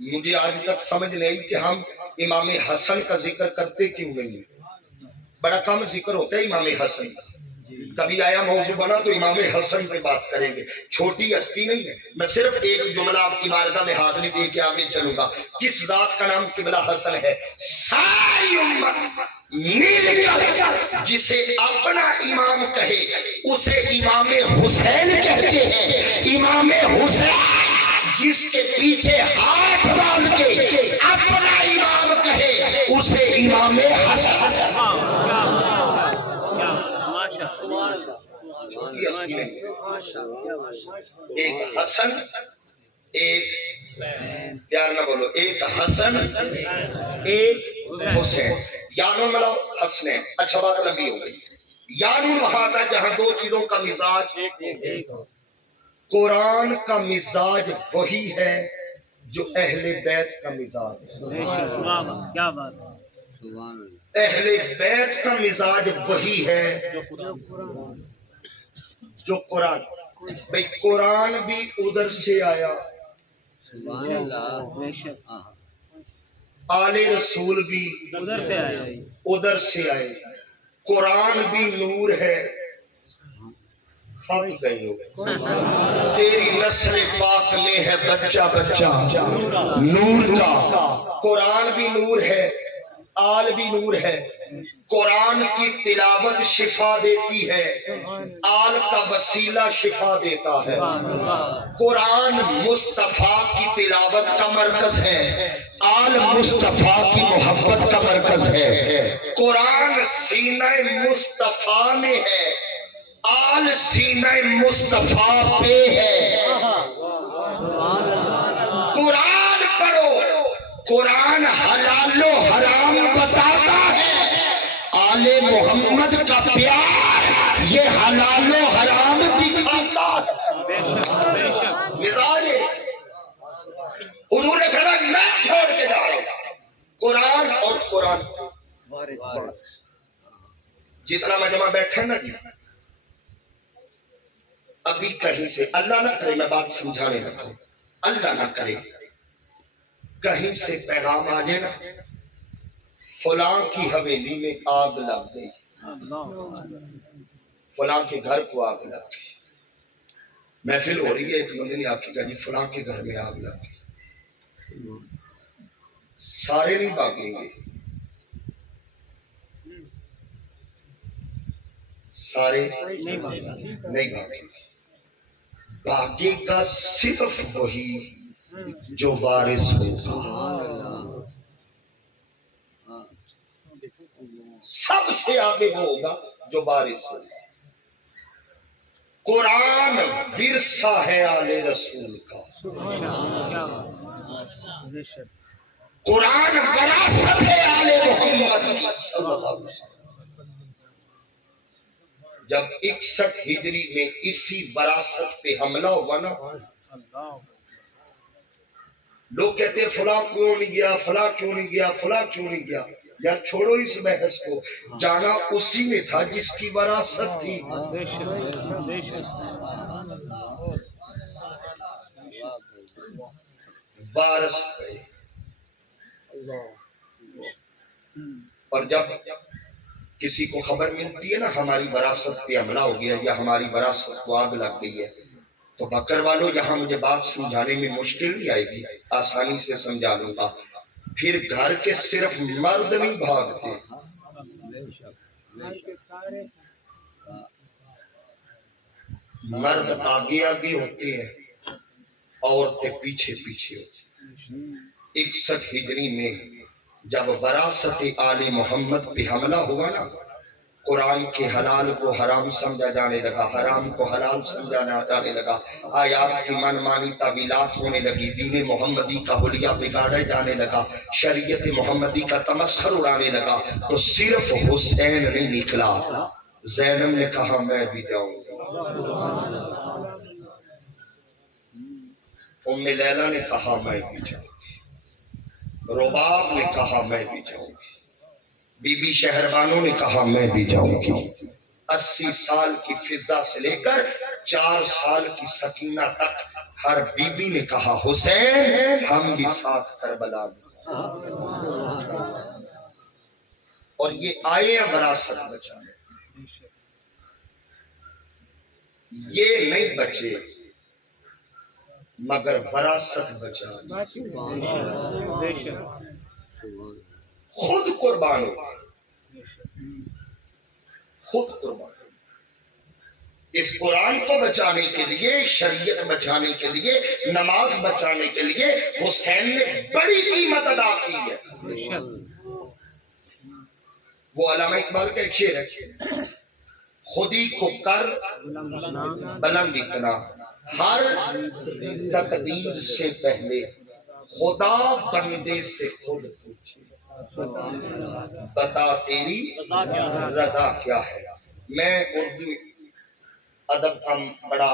مجھے آج تک سمجھ نہیں کہ ہم امام حسن کا ذکر کرتے کیوں نہیں، بڑا کم ذکر ہوتا ہے امام حسن کا۔ کبھی آیا موضوع بنا تو امام حسن پہ بات کریں گے، چھوٹی ہستی نہیں ہے۔ میں صرف ایک جملہ آپ کی بارگاہ میں حاضری دے کے آگے چلوں گا۔ کس ذات کا نام قبلہ حسن ہے؟ ساری امت مل کر جسے اپنا امام کہے اسے امام حسین کہتے ہیں۔ امام حسین جس کے پیچھے ہاتھ ڈال کے اپنا امام کہے اسے امام حسن۔ ایک حسن ایک پیار نہ بولو، ایک حسن ایک حسین، یانو ملا حسنین۔ اچھا بات لمبی ہو گئی۔ یانو وہاں تھا جہاں دو چیزوں کا مزاج، قرآن کا مزاج وہی ہے جو اہل بیت کا مزاج ہے، کیا بات اہل بیت کا مزاج وہی ہے جو قرآن۔ بھئی قرآن بھی ادھر سے آیا، آل رسول بھی ادھر سے آیا ادھر سے آئے، قرآن بھی نور ہے۔ تھک گئے ہو، تیری نسل پاک میں ہے بچہ بچہ نور کا، قرآن بھی نور ہے، آل بھی نور ہے۔ قرآن کی تلاوت شفا دیتی ہے، آل کا وسیلہ شفا دیتا ہے۔ قرآن مصطفیٰ کی تلاوت کا مرکز ہے، آل مصطفیٰ کی محبت کا مرکز ہے۔ قرآن سینہ مصطفیٰ میں ہے، آل سینہ مصطفیٰ پہ ہے۔ قرآن پڑھو، قرآن حلال و حرام بتاتا ہے، آل محمد کا پیار یہ حلال و حرام دکھاتا ہے۔ مزاج ہے، حضور نے فرمایا میں چھوڑ کے جا رہا ہوں قرآن اور قرآن جتنا مجمع بیٹھے نا جی، ابھی کہیں سے اللہ نہ کرے، میں بات سمجھانے لگا ہوں، اللہ نہ کرے کہیں سے پیغام آ جائے نا فلاں کی حویلی میں آگ لگ گئی، فلاں کے گھر کو آگ لگ گئی، محفل ہو رہی ہے، ایک بندے نے آپ کی کہا جی فلاں کے گھر میں آگ لگ گئی، سارے نہیں بھاگیں گے، سارے نہیں بھاگیں گے، بھاگے گا صرف وہی جو وارث ہوگا، سب سے آگے وہ ہوگا جو وارث ہوگا۔ قرآن ورثہ ہے آل رسول کا، قرآن وراثت ہے آل محمد کی صلی اللہ علیہ وسلم۔ جب 61 ہجری میں اسی وراثت پہ حملہ ہوا نا، لوگ کہتے ہیں فلاں کیوں نہیں گیا، فلاں کیوں نہیں گیا، فلاں کیوں نہیں گیا، یا چھوڑو اس بحث کو، جانا اسی میں تھا جس کی وراثت تھی. بے شک بے شک وارث گئے. اور جب کسی کو خبر ملتی ہے نا ہماری وراثت پہ حملہ ہو گیا یا ہماری وراثت کو آگ لگ گئی ہے، تو بکر والوں یہاں مجھے بات سمجھانے میں مشکل نہیں آئے گی، آسانی سے سمجھا دوں گا. پھر گھر کے صرف مرد نہیں بھاگتے، مرد آگے آگے ہوتے ہیں، عورتیں پیچھے پیچھے ہوتی ہیں. 61 ہجری میں جب وراثت آل محمد پہ حملہ ہوا نا، قرآن کے حلال کو حرام سمجھا جانے لگا، حرام کو حلال سمجھا جانے لگا، آیات کی من مانی تعویلات ہونے لگی، دین محمدی کا حلیہ بگاڑے جانے لگا، شریعت محمدی کا تمسخر اڑانے لگا، تو صرف حسین نہیں نکلا. زینب نے کہا میں بھی جاؤں گا، ام لیلہ نے کہا میں بھی جاؤں گی، رباب نے کہا میں بھی جاؤں گی، بی بی شہربانوں نے کہا میں بھی جاؤں گی. 80 سال کی فضا سے لے کر 4 سال کی سکینہ تک ہر بی بی نے کہا حسین ہم بھی ساتھ کربلا میں. اور یہ آئے وراثت بچانے، یہ نہیں بچے مگر وراثت بچانے، بے شک خود قربان ہو، خود قربان ہو. اس قرآن کو بچانے کے لیے، شریعت بچانے کے لیے، نماز بچانے کے لیے حسین نے بڑی قیمت ادا کی ہے. بے شک وہ علامہ اقبال کا ایک شعر ہے، خودی کو کر بلند اتنا، ہر تقدیر سے پہلے خدا بندے سے خود پوچھے، بتا تیری رضا کیا ہے. میں اردو ادب کا بڑا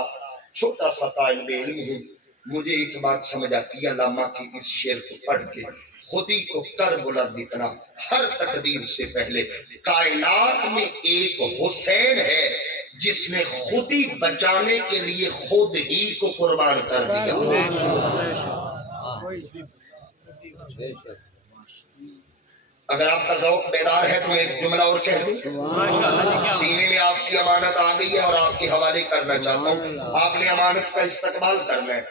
چھوٹا سا طالب علم ہوں، مجھے ایک بات سمجھ آتی ہے علامہ کی اس شعر کو پڑھ کے، خودی کو کر بلند اتنا، ہر تقدیر سے پہلے. کائنات میں ایک حسین ہے جس نے خودی بچانے کے لیے خود ہی کو قربان کر دیا. اگر آپ کا ذوق بیدار ہے تو میں ایک جملہ اور کہہ دوں، سینے میں آپ کی امانت آ گئی ہے اور آپ کے حوالے کرنا چاہتا ہوں، آپ نے امانت کا استقبال کرنا ہے.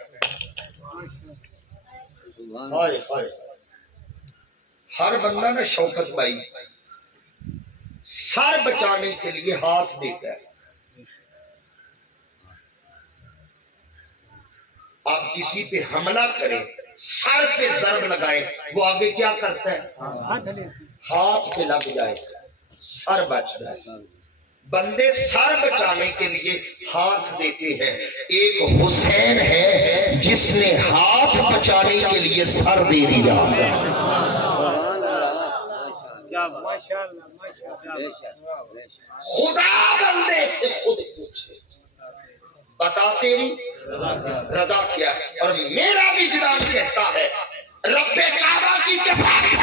ہر بندہ نا شوکت بھائی سر بچانے کے لیے ہاتھ دیتا ہے. آپ کسی پہ حملہ کریں، سر پہ ضرب لگائیں، وہ آگے کیا کرتا ہے؟ ہاتھ پہ لگ جائے، سر بچ جائے. بندے سر بچانے کے لیے ہاتھ دیتے ہیں، ایک حسین ہے جس نے ہاتھ بچانے کے لیے سر دے دیا. خدا بندے سے خود پوچھے، بتا تیری رضا کیا ہے. اور میرا وجدان کہتا ہے رب کعبہ کی قسم،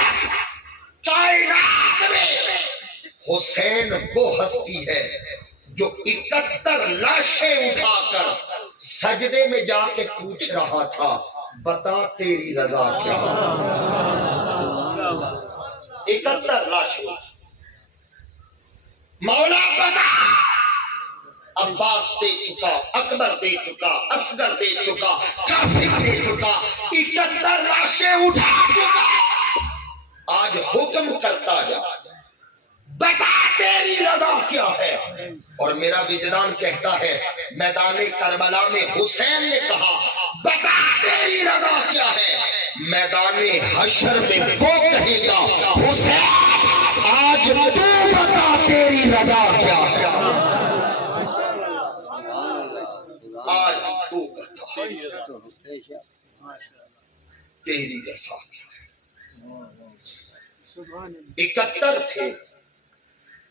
کائنات میں حسین وہ ہستی ہے جو 71 لاشیں اٹھا کر سجدے میں جا کے پوچھ رہا تھا بتا تیری رضا کیا ہے. 71 لاشیں، مولا بتا. عباس دے چکا، اکبر دے چکا، اصغر دے چکا، قاسم دے چکا، 71 لاشیں اٹھا چکا. آج حکم کرتا جا بتا تیری رضا کیا ہے. اور میرا وجدان کہتا ہے میدان کربلا میں حسین نے کہا بتا تیری رضا کیا ہے. میدان حشر میں وہ کہے گا حسین آج تو بتا تیری رضا کیا ہے. آج تو بتا تیری رضا کیا ہے. 71 تھے.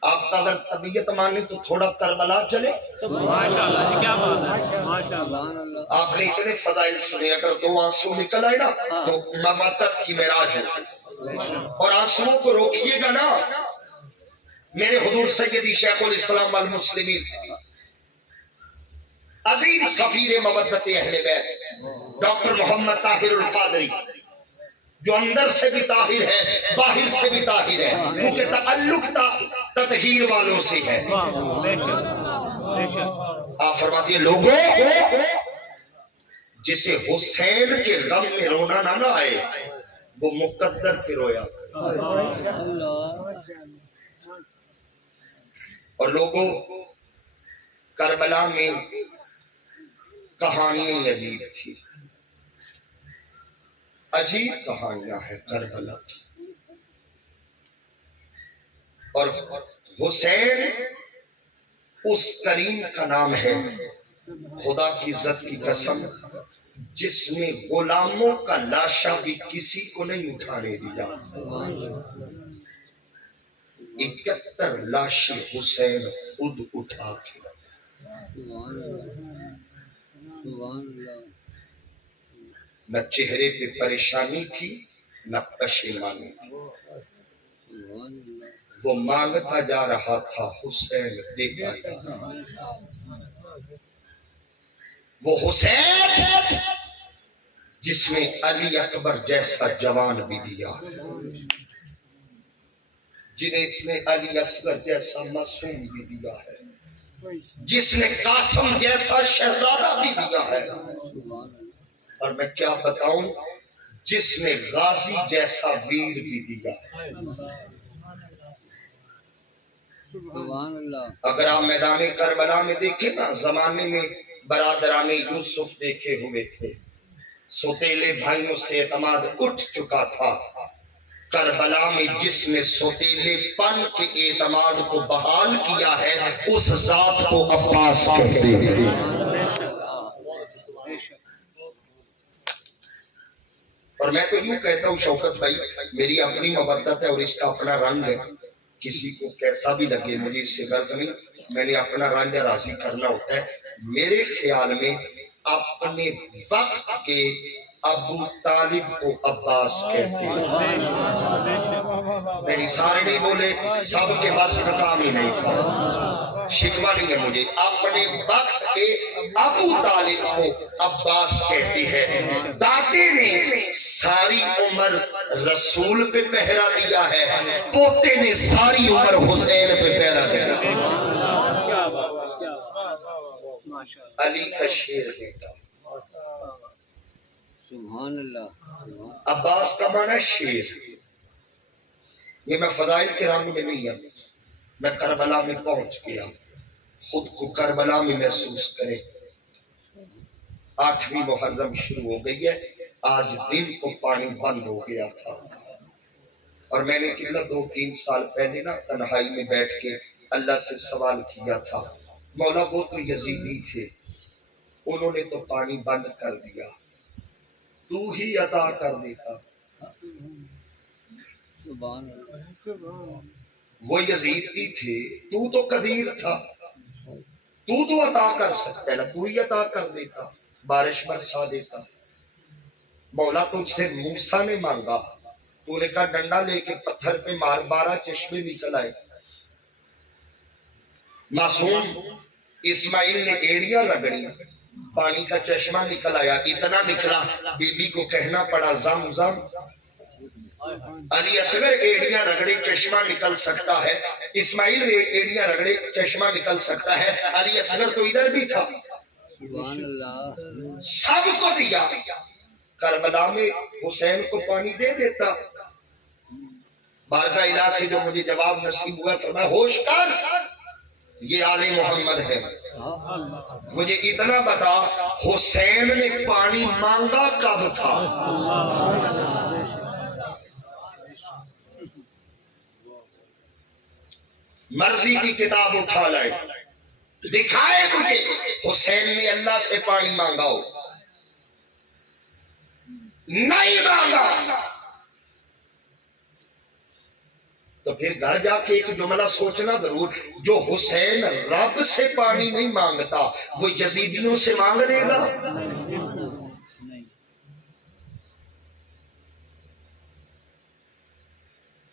آپ کا اگر طبیعت مانے تو تھوڑا کربلا چلے. ماشاءاللہ کیا بات ہے، ماشاءاللہ. آپ نے اتنے فضائل سنے، اگر 2 آنسو نکل آئے نا تو ممتت کی معراج ہو. اور آنسوؤں کو روکیے گا نا. میرے حضور سیدی شیخ الاسلام والمسلمین عظیم سفیر مودت اہل بیت ڈاکٹر محمد طاہر القادری، جو اندر سے بھی طاہر ہے باہر سے بھی طاہر ہے، کیونکہ تعلق تطہیر والوں سے ہے. آپ فرماتی ہیں لوگوں جسے حسین کے غم میں رونا نہ آئے وہ مقدر پہ رویا. اور لوگوں کربلا میں کہانیاں عجیب تھی، عجیب کہانیاں ہیں کربلا کی. اور حسین اس کریم کا نام ہے، خدا کی عزت کی قسم، جس نے غلاموں کا لاشا بھی کسی کو نہیں اٹھانے دیا. 71 لاشیں حسین خود اٹھا کے. نہ چہرے پہ پریشانی تھی نہ پشیمانی تھی. وہ مانگتا جا رہا تھا، حسین دیتا جا رہا. وہ حسین جس نے علی اکبر جیسا جوان بھی دیا، جنہیں اس نے علی اصغر جیسا معصوم بھی دیا ہے، جس نے قاسم جیسا شہزادہ بھی دیا ہے، اور میں کیا بتاؤں جس نے غازی جیسا ویر بھی دیا ہے. اگر آپ میدان کربلا میں دیکھیں نا، زمانے میں برادران یوسف دیکھے ہوئے تھے، سوتیلے بھائیوں سے اعتماد اٹھ چکا تھا. کربلا میں جس نے سوتیلے پن کے اعتماد کو بحال کیا ہے اس ذات کو عباس کہتے ہیں. اور میں تو یوں کہتا ہوں شوکت بھائی، میری اپنی مودت ہے اور اس کا اپنا رنگ ہے، کسی کو کیسا بھی لگے مجھے اس سے غرض نہیں، میں نے اپنا رنگ راضی کرنا ہوتا ہے. میرے خیال میں اپنے وقت کے ابو طالب کو عباس کہتے ہیں. نہیں سارے نہیں بولے، سب کے پاس کا کام ہی نہیں تھا، شکوہ نہیں ہے مجھے. اپنے وقت کے ابو طالب کو عباس کہتی ہے. دادے نے ساری عمر رسول پہ پہرا دیا ہے، پوتے نے ساری عمر حسین پہ پہرا دیا. علی کا شیر بیٹا، سبحان اللہ. عباس کا معنی شیر. یہ میں فضائل کے رنگ میں نہیں ہوں، میں کربلا میں پہنچ گیا. خود کو کربلا میں محسوس کرے. 8ویں محرم شروع ہو گئی ہے، آج دن کو پانی بند ہو گیا تھا. اور میں نے کہنا 2-3 سال پہلے نا تنہائی میں بیٹھ کے اللہ سے سوال کیا تھا، مولا وہ تو یزیدی تھے، انہوں نے تو پانی بند کر دیا، تو ہی عطا کر دیتا. وہ یزیدی تھے، تو قدیر تھا، تو عطا کر سکتا ہے نا، تو ہی عطا کر دیتا، بارش برسا دیتا. مولا تجھ سے موسیٰ نے مانگا، تو نے کہا ڈنڈا لے کے پتھر پہ مار، 12 چشمے نکل آئے. معصوم اسماعیل نے ایڑیاں رگڑی، پانی کا چشمہ نکل آیا. اتنا نکلا بی بی کو کہنا پڑا زم زم. علی اصغر ایڑیاں رگڑے چشمہ نکل سکتا ہے، اسماعیل ایڑیاں رگڑے چشمہ نکل سکتا ہے، علی اصغر تو ادھر بھی تھا. سب کو دیا. کربلا میں حسین کو پانی دے دیتا. بارگاہ الہ سے جو مجھے جواب نصیب ہوا، فرمایا ہوش کر، یہ آل محمد ہے. مجھے اتنا بتا حسین نے پانی مانگا کب تھا؟ مرضی کی کتاب اٹھا لائے، دکھائے مجھے حسین نے اللہ سے پانی مانگا ہو. نہیں مانگا تو پھر گھر جا کے ایک جملہ سوچنا ضرور، جو حسین رب سے پانی نہیں مانگتا وہ یزیدیوں سے مانگ لے گا.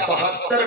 72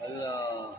Allah.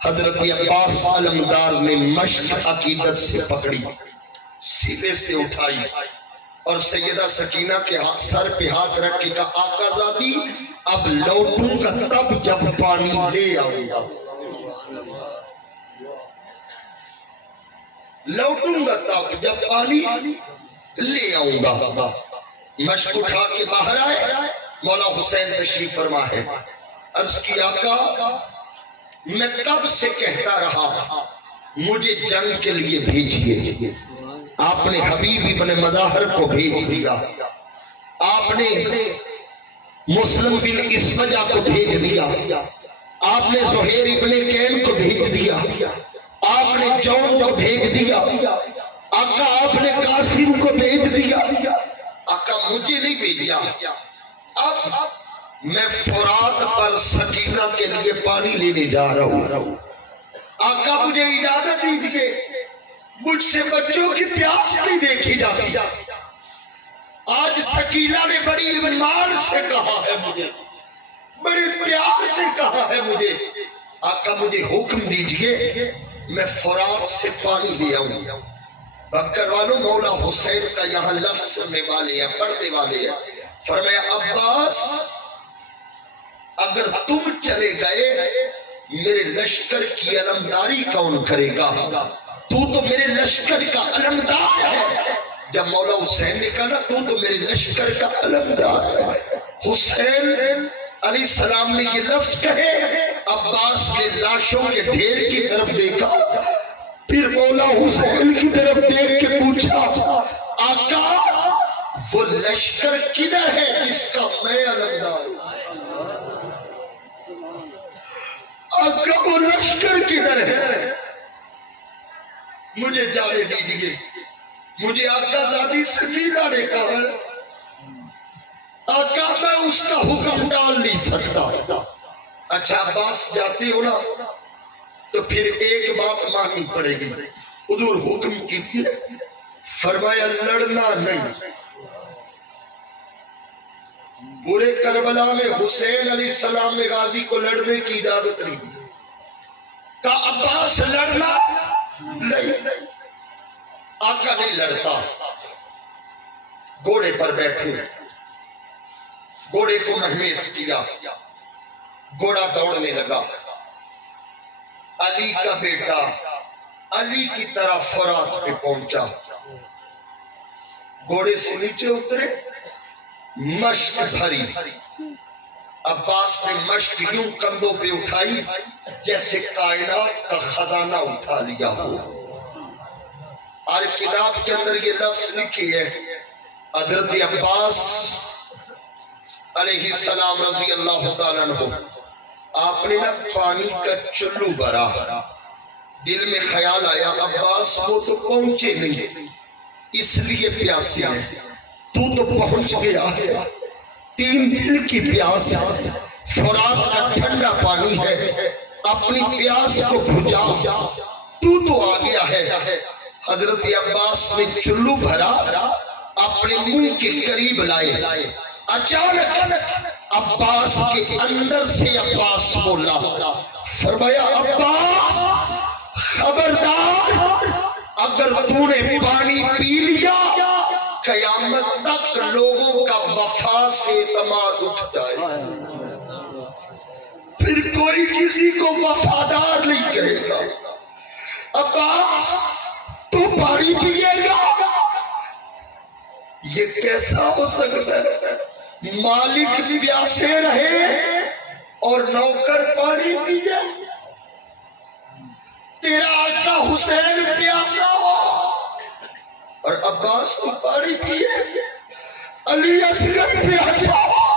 حضرت عباس علمدار نے مشق عقیدت سے پکڑی، سیدھے سے اٹھائی اور سیدہ سکینہ کے سر پہ ہاتھ رکھ کے کہا آقا زادی اب لوٹوں گا تب جب پانی لے آؤں گا، لوٹوں گا تب جب پانی لے آؤں گا۔ مشق اٹھا کے باہر آئے، مولا حسین تشریف فرما ہے، عرض کی آقا میں کب سے کہتا رہا مجھے جنگ کے لیے بھیجیے، آپ نے حبیب ابن مظاہر کو بھیج دیا، آپ نے مسلم بن اسمجہ کو بھیج دیا، آپ نے زہیر ابن کین کو بھیج دیا، آپ نے جون کو بھیج دیا، آقا آپ نے قاسم کو بھیج دیا، آقا مجھے نہیں بھیجا، اب میں فرات پر سکینہ کے لیے پانی لینے جا رہا ہوں، آقا مجھے اجازت دیجیے، مجھ سے بچوں کی پیاس نہیں دیکھی جاتی، آج سکینہ نے بڑی ایمان سے کہا ہے مجھے، بڑے پیار سے کہا ہے مجھے، آقا مجھے حکم دیجئے میں فرات سے پانی لے آؤں۔ بکر والوں مولا حسین کا یہاں لفظ سننے والے ہیں، پڑھنے والے ہیں، فرمایا عباس اگر تم چلے گئے میرے لشکر کی علمداری کون کرے گا؟ تو میرے لشکر کا علمدار ہے۔ جب مولا حسین نے کہا نا تو میرے لشکر کا علمدار ہے، حسین علیہ السلام نے یہ لفظ کہے، عباس کے لاشوں کے ڈھیر کی طرف دیکھا، پھر مولا حسین کی طرف دیکھ کے پوچھا آقا وہ لشکر کدھر ہے جس کا میں علمدار ہوں؟ آقا وہ لشکر کدھر ہے مجھے جانے دیجئے، مجھے آقا زادی سکینہ نے کہا آقا میں اس کا حکم ڈال نہیں سکتا۔ اچھا عباس جاتے ہو نا تو پھر ایک بات ماننی پڑے گی، حضور حکم کیجئے، فرمایا لڑنا نہیں۔ پورے کربلا میں حسین علیہ السلام نے غازی کو لڑنے کی اجازت نہیں دی، کہا عباس لڑنا نہیں، آقا نہیں لڑتا، گھوڑے پر بیٹھے، گھوڑے کو مہمیز کیا، گھوڑا دوڑنے لگا، علی کا بیٹا علی کی طرف فرات پہ پہنچا، گھوڑے سے نیچے اترے، مشق بھری، عباس نے مشق یوں کندھوں پہ اٹھائی جیسے کائنات کا خزانہ اٹھا لیا ہو۔ اور کتاب کے اندر یہ لفظ لکھی ہے حضرت عباس علیہ السلام رضی اللہ تعالیٰ عنہ، آپ نے نا پانی کا چلو بھرا، دل میں خیال آیا عباس وہ تو پہنچے نہیں اس لیے پیاسے ہیں، تو پہنچ گیا ہے، 3 دن کی پیاس، فرات کا ٹھنڈا پانی ہے، اپنی پیاس کو بجھا، تو آ گیا ہے۔ حضرت عباس نے چلو بھرا، اپنے منہ کے قریب لائے، اچانک عباس کے اندر سے عباس بولا، فرمایا عباس خبردار اگر تو نے پانی پی لیا قیامت تک لوگوں کا وفا سے اعتماد اٹھ جائے، پھر کوئی کسی کو وفادار نہیں کہے گا۔ عباس تو پانی پیے گا؟ یہ کیسا ہو سکتا ہے؟ مالک پیاسے رہے اور نوکر پانی پیے، تیرا آقا حسین پیاسا ہو اور عباس کو پانی پیے، علی اصغر پیاسا ہو،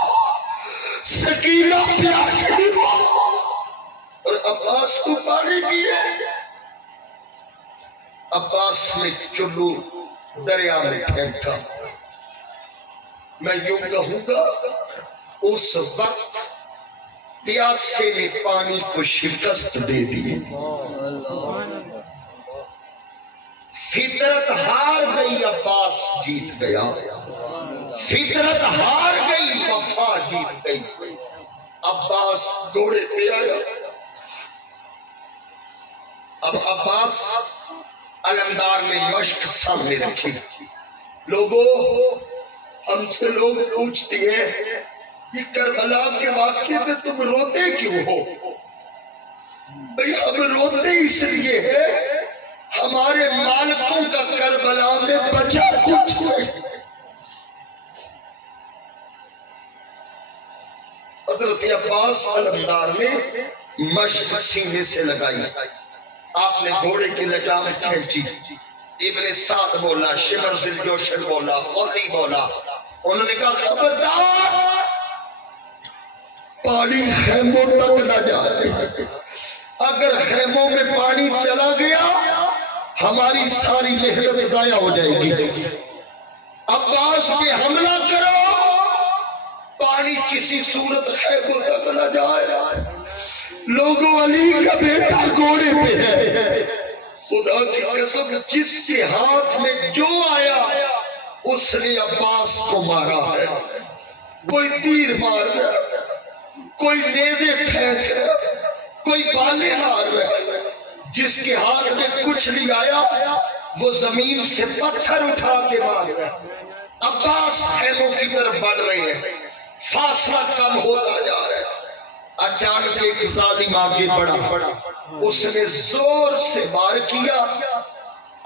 سکینہ پیاسی ہو اور عباس کو پانی پیے۔ عباس نے چلو دریا میں پھینکا، میں یوں کہوں گا اس وقت پیاسے نے پانی کو شکست دے دی، فطرت ہار گئی، عباس جیت گیا، فطرت ہار گئی، وفا جیت گئی۔ عباس گھوڑے پہ آیا، اب عباس علمدار نے مشق سامنے رکھی. لوگوں ہم سے لوگ پوچھتے ہیں کہ کربلا کے واقعے میں تم روتے کیوں ہو؟ بھئی ہم روتے اس لیے ہیں ہمارے مالکوں کا کربلا میں بچا کچھ نہیں. حضرت عباس علمدار نے مشق سینے سے لگائی. آپ نے گھوڑے کی لجام کھینچی. ابن سعد بولا، شمر ذی الجوشن بولا، قولی بولا. انہوں نے کہا خبردار پانی خیموں تک نہ جائے. اگر خیموں میں پانی چلا گیا ہماری ساری محنت ضائع ہو جائے گی. عباس پہ حملہ کرو، پانی کسی صورت خیموں تک نہ جائے. لوگوں علی کا بیٹا گھوڑے پہ ہے. خدا کی قسم جس کے ہاتھ میں جو آیا اس نے عباس کو مارا ہے. کوئی تیر مار رہا ہے، کوئی نیزے پھینک رہا ہے، کوئی بالے مار رہا ہے. جس کے ہاتھ میں کچھ نہیں آیا وہ زمین سے پتھر اٹھا کے مار رہا ہے. عباس خیموں کی طرف بڑھ رہے ہیں، فاصلہ کم ہوتا جا رہا ہے. اچانک ایک ظالم آگے بڑھا، اس نے زور سے وار کیا.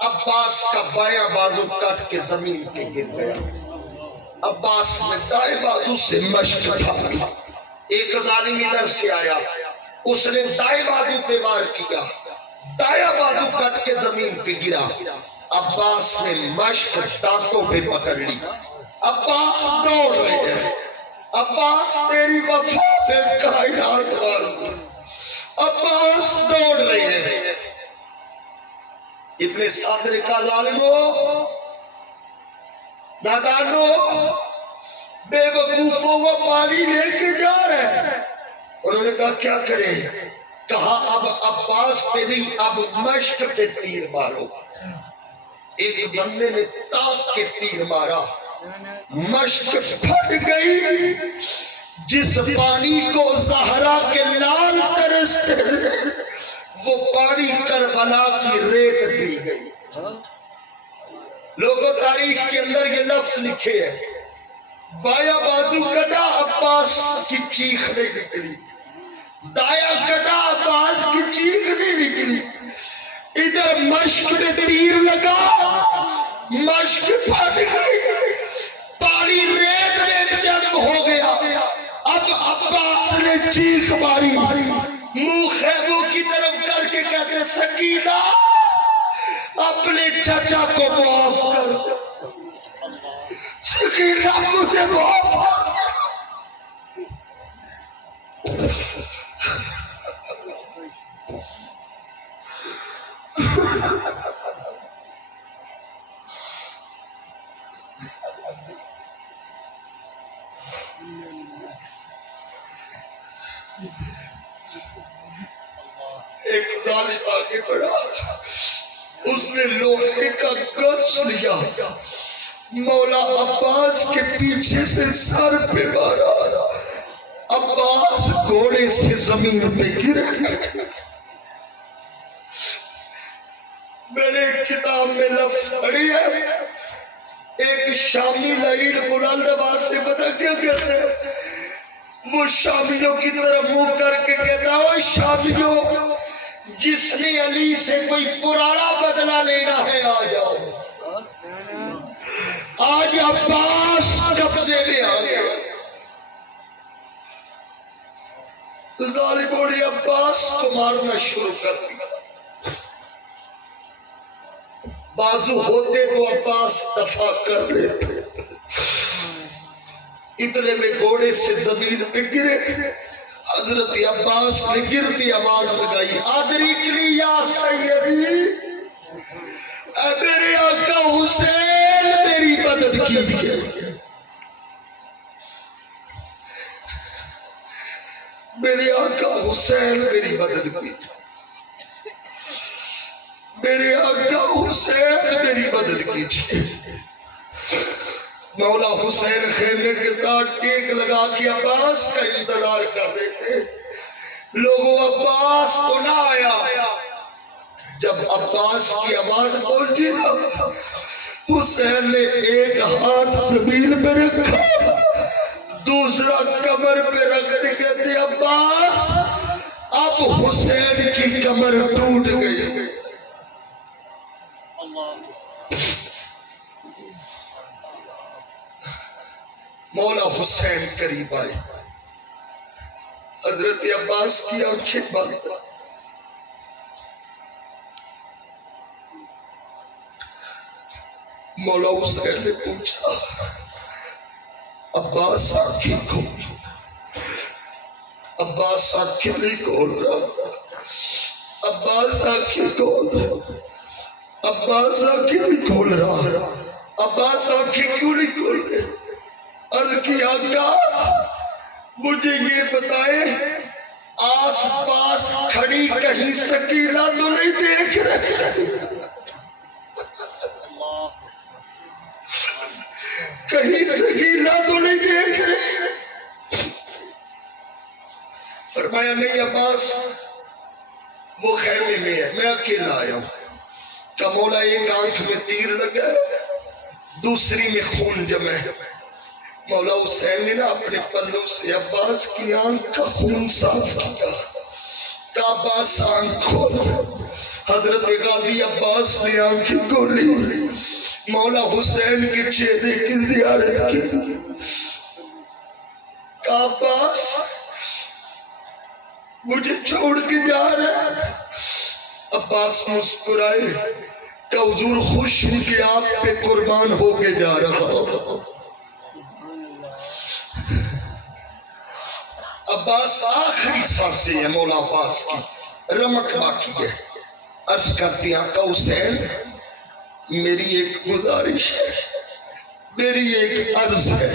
عباس کا بایاں بازو کٹ کے زمین پہ گر گیا. عباس نے دائیں بازو سے مشق اٹھایا. ایک ظالم ادھر سے آیا، اس نے دائیں بازو پہ وار کیا، دایاں بازو کٹ کے زمین پہ گرا. عباس نے مشق دانتوں پہ پکڑ لی. عباس دوڑ رہے ہیں. عباس تیری وفا پہ کائنات والوں. عباس دوڑ رہے ہیں. ابن سعد نے کہا ظالمو، نادانو، بے وقوفوں وہ پانی لے کے جا رہے ہیں. انہوں نے کہا کیا کریں؟ کہا اب عباس پہ نہیں، اب مشق پہ تیر مارو. ایک بندے نے تاک کے تیر مارا، مشق پھٹ گئی. جس پانی کو زہرا کے لال ترستے وہ پانی کربلا کی ریت پی گئی. لوگوں تاریخ کے اندر یہ لفظ لکھے ہیں، بایاں بازو کٹا عباس کی چیخ نہیں نکلی، دایاں کٹا عباس کی چیخ نہیں نکلی. ادھر مشق میں تیر لگا، مشق پھٹ گئی، پانی ریت میں جذب ہو گیا. اب عباس نے چیخ ماری، منہ خیموں کی طرف کر کے کہتے سکینہ اپنے چچا کو معاف کر دے، سکینہ مجھے معاف کر دے. ایک ظالم آگے بڑھا، اس نے لوہے کا گرز لیا، مولا عباس کے پیچھے سے سر پہ مارا. عباس گھوڑے سے زمین پہ گرے. میں نے ایک کتاب میں لفظ پڑھی ہے، ایک شامی لعین بلند آواز سے پتہ کیا کہتے ہیں؟ وہ شامیوں کی طرف منہ کر کے کہتا ہے، اوہ شامیوں، جس نے علی سے کوئی پرانا بدلہ لینا ہے آ جاؤ. آج عباس قبضے میں آ گیا. ظالموں نے عباس کو مارنا شروع کر دیا. بازو ہوتے تو عباس دفاع کر لیتے. اتنے میں گھوڑے سے زمین پہ گرے. حضرت عباس نے گرتی آواز لگائی، ادرکنی یا سیدی، اے میرے آقا حسین میری مدد کیجیے. میرے آقا حسین میری مدد کیجیے. میرے آقا حسین میری مدد کیجیے. مولا حسین خیمے کے ساتھ ٹیک لگا کے عباس کا انتظار کر رہے تھے. لوگوں عباس تو نہ آیا. جب عباس کی آواز پہنچی نا، حسین نے ایک ہاتھ زمین پہ رکھا، دوسرا کمر پہ رکھتے کہتے عباس اب حسین کی کمر ٹوٹ گئی۔ مولا حسین قریب آئے، حضرت عباس کی آنکھیں بند، مولا حسین نے پوچھا عباس آنکھیں کھول، عباس آنکھیں نہیں کھول رہا، عباس آنکھیں کھول، عباس آنکھیں نہیں کھول رہا، عباس آنکھیں کیوں نہیں کھول رہے؟ عرض کی آقا مجھے یہ بتائیں آس پاس کھڑی کہیں سکینہ تو نہیں دیکھ رہے؟ کہیں سکینہ تو نہیں دیکھ رہے؟ فرمایا نہیں عباس وہ خیمے میں ہے، میں اکیلا آیا ہوں۔ کہ مولا ایک آنکھ میں تیر لگا ہے، دوسری میں خون جمع ہے۔ مولا حسین نے اپنے پلو سے عباس کی آنکھ کا خون صاف کیا، کہ عباس آنکھ کھولو۔ حضرت غازی عباس نے آنکھیں کھولی، مولا حسین کے چہرے کی زیارت کی، کہ عباس مجھے چھوڑ کے جا رہا ہے۔ عباس مسکرائے کہ حضور خوش ہوں کہ آپ پہ قربان ہو کے جا رہا ہوں۔ عباس آخری سانسیں ہیں مولا عباس کی، رمق باقی ہے۔ عرض کرتے ہیں کہ حسین میری ایک گزارش ہے، میری ایک عرض ہے۔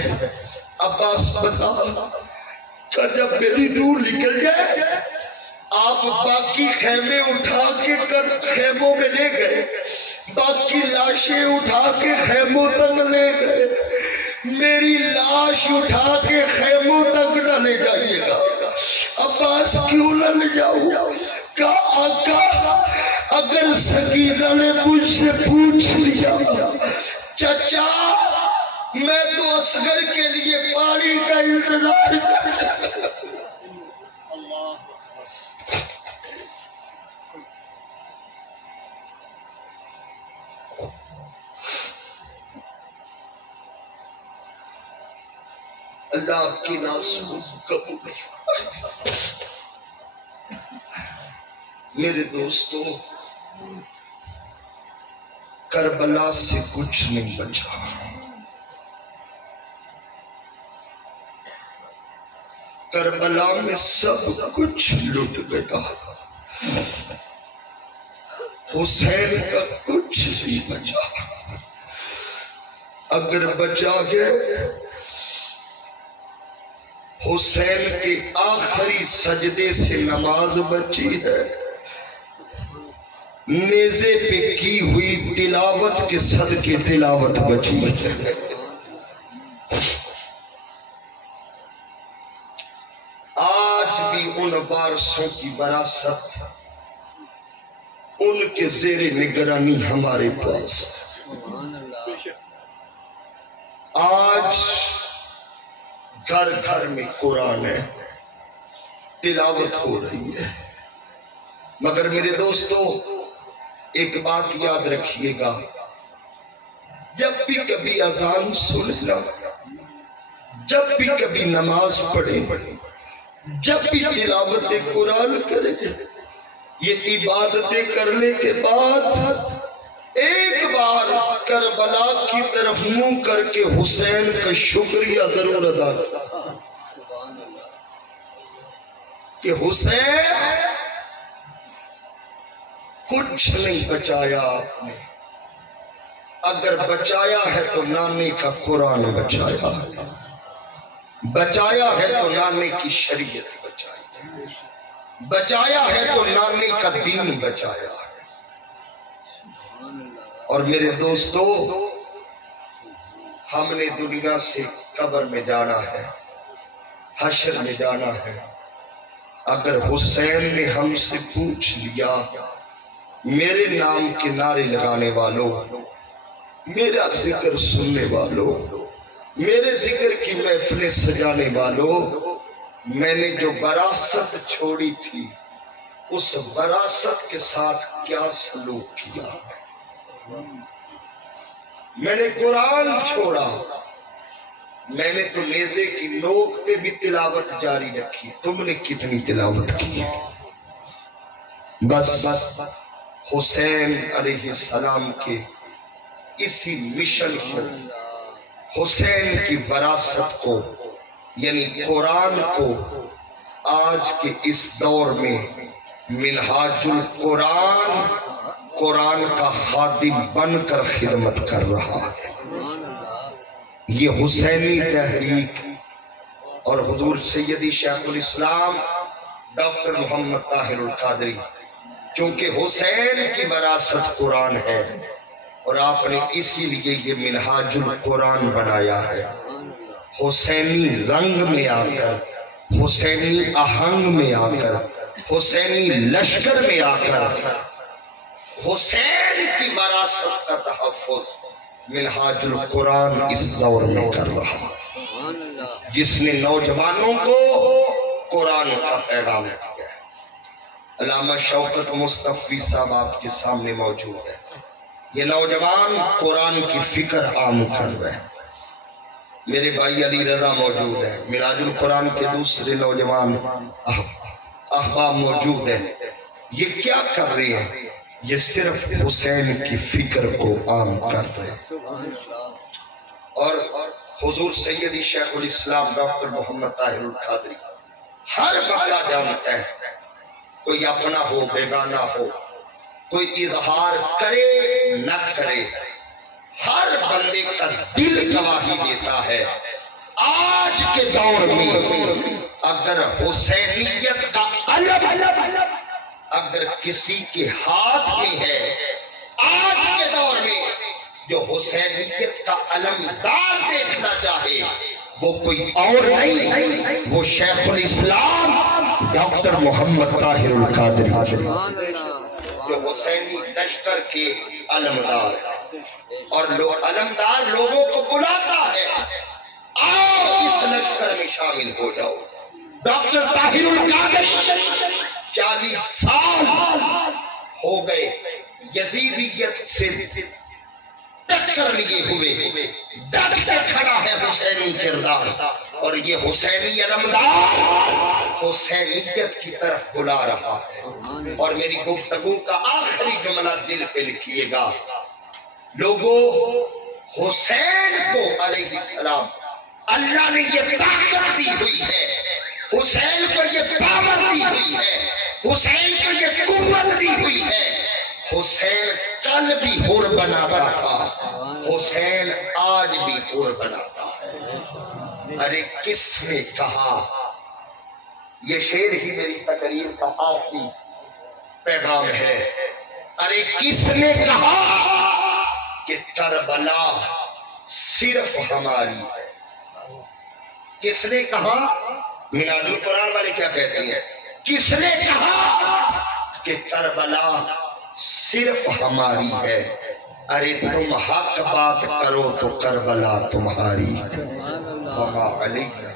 عباس بتا کہ جب میری روح نکل جائے آپ باقی خیمے اٹھا کے کر خیموں میں لے گئے، باقی لاشیں اٹھا کے خیموں تک لے گئے، میری لاش اٹھا کے خیموں تک نہ لے جائیے گا۔ عباس کیوں نہ لے جاؤں؟ کہا آقا اگر سکینہ نے مجھ سے پوچھ لیا چچا میں تو اصغر کے لیے پانی کا انتظار کر اللہ آپ کی ناز قبول فرمائے۔ میرے دوستو کربلا سے کچھ نہیں بچا، کربلا میں سب کچھ لٹ گیا، حسین کا کچھ نہیں بچا۔ اگر بچا گئے حسین کے آخری سجدے سے نماز بچی ہے، نیزے پہ کی ہوئی تلاوت کے صدقے تلاوت بچی ہے۔ آج بھی ان وارثوں کی وراثت ان کے زیر نگرانی ہمارے پاس ہے۔ آج گھر گھر میں قرآن ہے، تلاوت ہو رہی ہے، مگر میرے دوستو ایک بات یاد رکھیے گا، جب بھی کبھی اذان سننا، جب بھی کبھی نماز پڑھے، جب بھی تلاوت قرآن کرے، یہ عبادتیں کرنے کے بعد ایک بار کربلا کی طرف منہ کر کے حسین کا شکریہ ضرور ادا کریں کہ حسین کچھ نہیں بچایا آپ نے، اگر بچایا ہے تو نانے کا قرآن بچایا ہے، بچایا ہے تو نانے کی شریعت بچائی ہے، بچایا ہے تو نانے کا دین بچایا ہے۔ اور میرے دوستو ہم نے دنیا سے قبر میں جانا ہے، حشر میں جانا ہے۔ اگر حسین نے ہم سے پوچھ لیا میرے نام کے نعرے لگانے والوں، میرا ذکر سننے والوں، میرے ذکر کی محفلیں سجانے والوں، میں نے جو وراثت چھوڑی تھی اس وراثت کے ساتھ کیا سلوک کیا ہے؟ میں نے قرآن چھوڑا، میں نے تو نیزے کی نوک پہ بھی تلاوت جاری رکھی، تم نے کتنی تلاوت کی؟ بس حسین علیہ السلام کے اسی مشن کو، حسین کی وراثت کو، یعنی قرآن کو آج کے اس دور میں منہاج القرآن قرآن کا خادم بن کر خدمت کر رہا ہے۔ یہ حسینی تحریک اور حضور سیدی شیخ الاسلام ڈاکٹر محمد طاہر القادری، چونکہ حسین کی وراثت قرآن ہے اور آپ نے اسی لیے یہ منہاج القرآن بنایا ہے۔ حسینی رنگ میں آ کر، حسینی آہنگ میں آ کر، حسینی لشکر میں آ کر حسین کی وراثت کا تحفظ منہاج القرآن اس دور میں کر رہا ہے، جس نے نوجوانوں کو قرآن کا پیغام دیا ہے۔ علامہ شوکت مصطفی صاحب آپ کے سامنے موجود ہے۔ یہ نوجوان قرآن کی فکر عام کر رہے ہیں۔ میرے بھائی علی رضا موجود ہے، میراج القرآن کے دوسرے نوجوان احباب موجود ہیں۔ یہ کیا کر رہے ہیں؟ یہ صرف حسین کی فکر کو عام کر رہے ہیں۔ اور حضور سیدی شیخ الاسلام ڈاکٹر محمد طاہر القادری ہر بندہ جانتا ہے، کوئی اپنا ہو بیگانہ ہو، کوئی اظہار کرے نہ کرے، ہر بندے کا دل گواہی دیتا ہے۔ آج کے دور میں اگر حسینیت کا علم اگر کسی کے ہاتھ میں ہے، آج کے دور میں جو حسینیت کا علمدار دیکھنا چاہے وہ کوئی اور نہیں، وہ شیخ الاسلام ڈاکٹر محمد طاہر القادری، جو حسینی لشکر کے علمدار ہے۔ اور علمدار لوگوں کو بلاتا ہے، آؤ اس لشکر میں شامل ہو جاؤ۔ ڈاکٹر طاہر القادری 40 سال ہو گئے یزیدیت سے ٹکر لیے ہوئے، ڈٹ کے کھڑا ہے حسینی کردار، اور یہ حسینی علمدار حسینیت کی طرف بلا رہا ہے۔ اور میری گفتگو کا آخری جملہ دل پہ لکھیے گا، لوگوں، حسین کو علیہ السلام اللہ نے یہ طاقت دی ہوئی ہے، حسین کو یہ پاور دی ہوئی ہے، حسین کو یہ قوت دی ہوئی ہے۔ حسین کل بھی حر بناتا تھا، حسین آج بھی حر بناتا ہے۔ ارے کس نے کہا، یہ شعر ہی میری تقریر کا آخری پیغام ہے، ارے کس نے کہا کہ کربلا صرف ہماری ہے؟ کس نے کہا؟ منہاج القرآن والے کیا کہتے ہیں؟ کس نے کہا کہ کربلا صرف ہماری ہے؟ ارے تم حق بات کرو تو کربلا تمہاری ہے۔ وما علیہ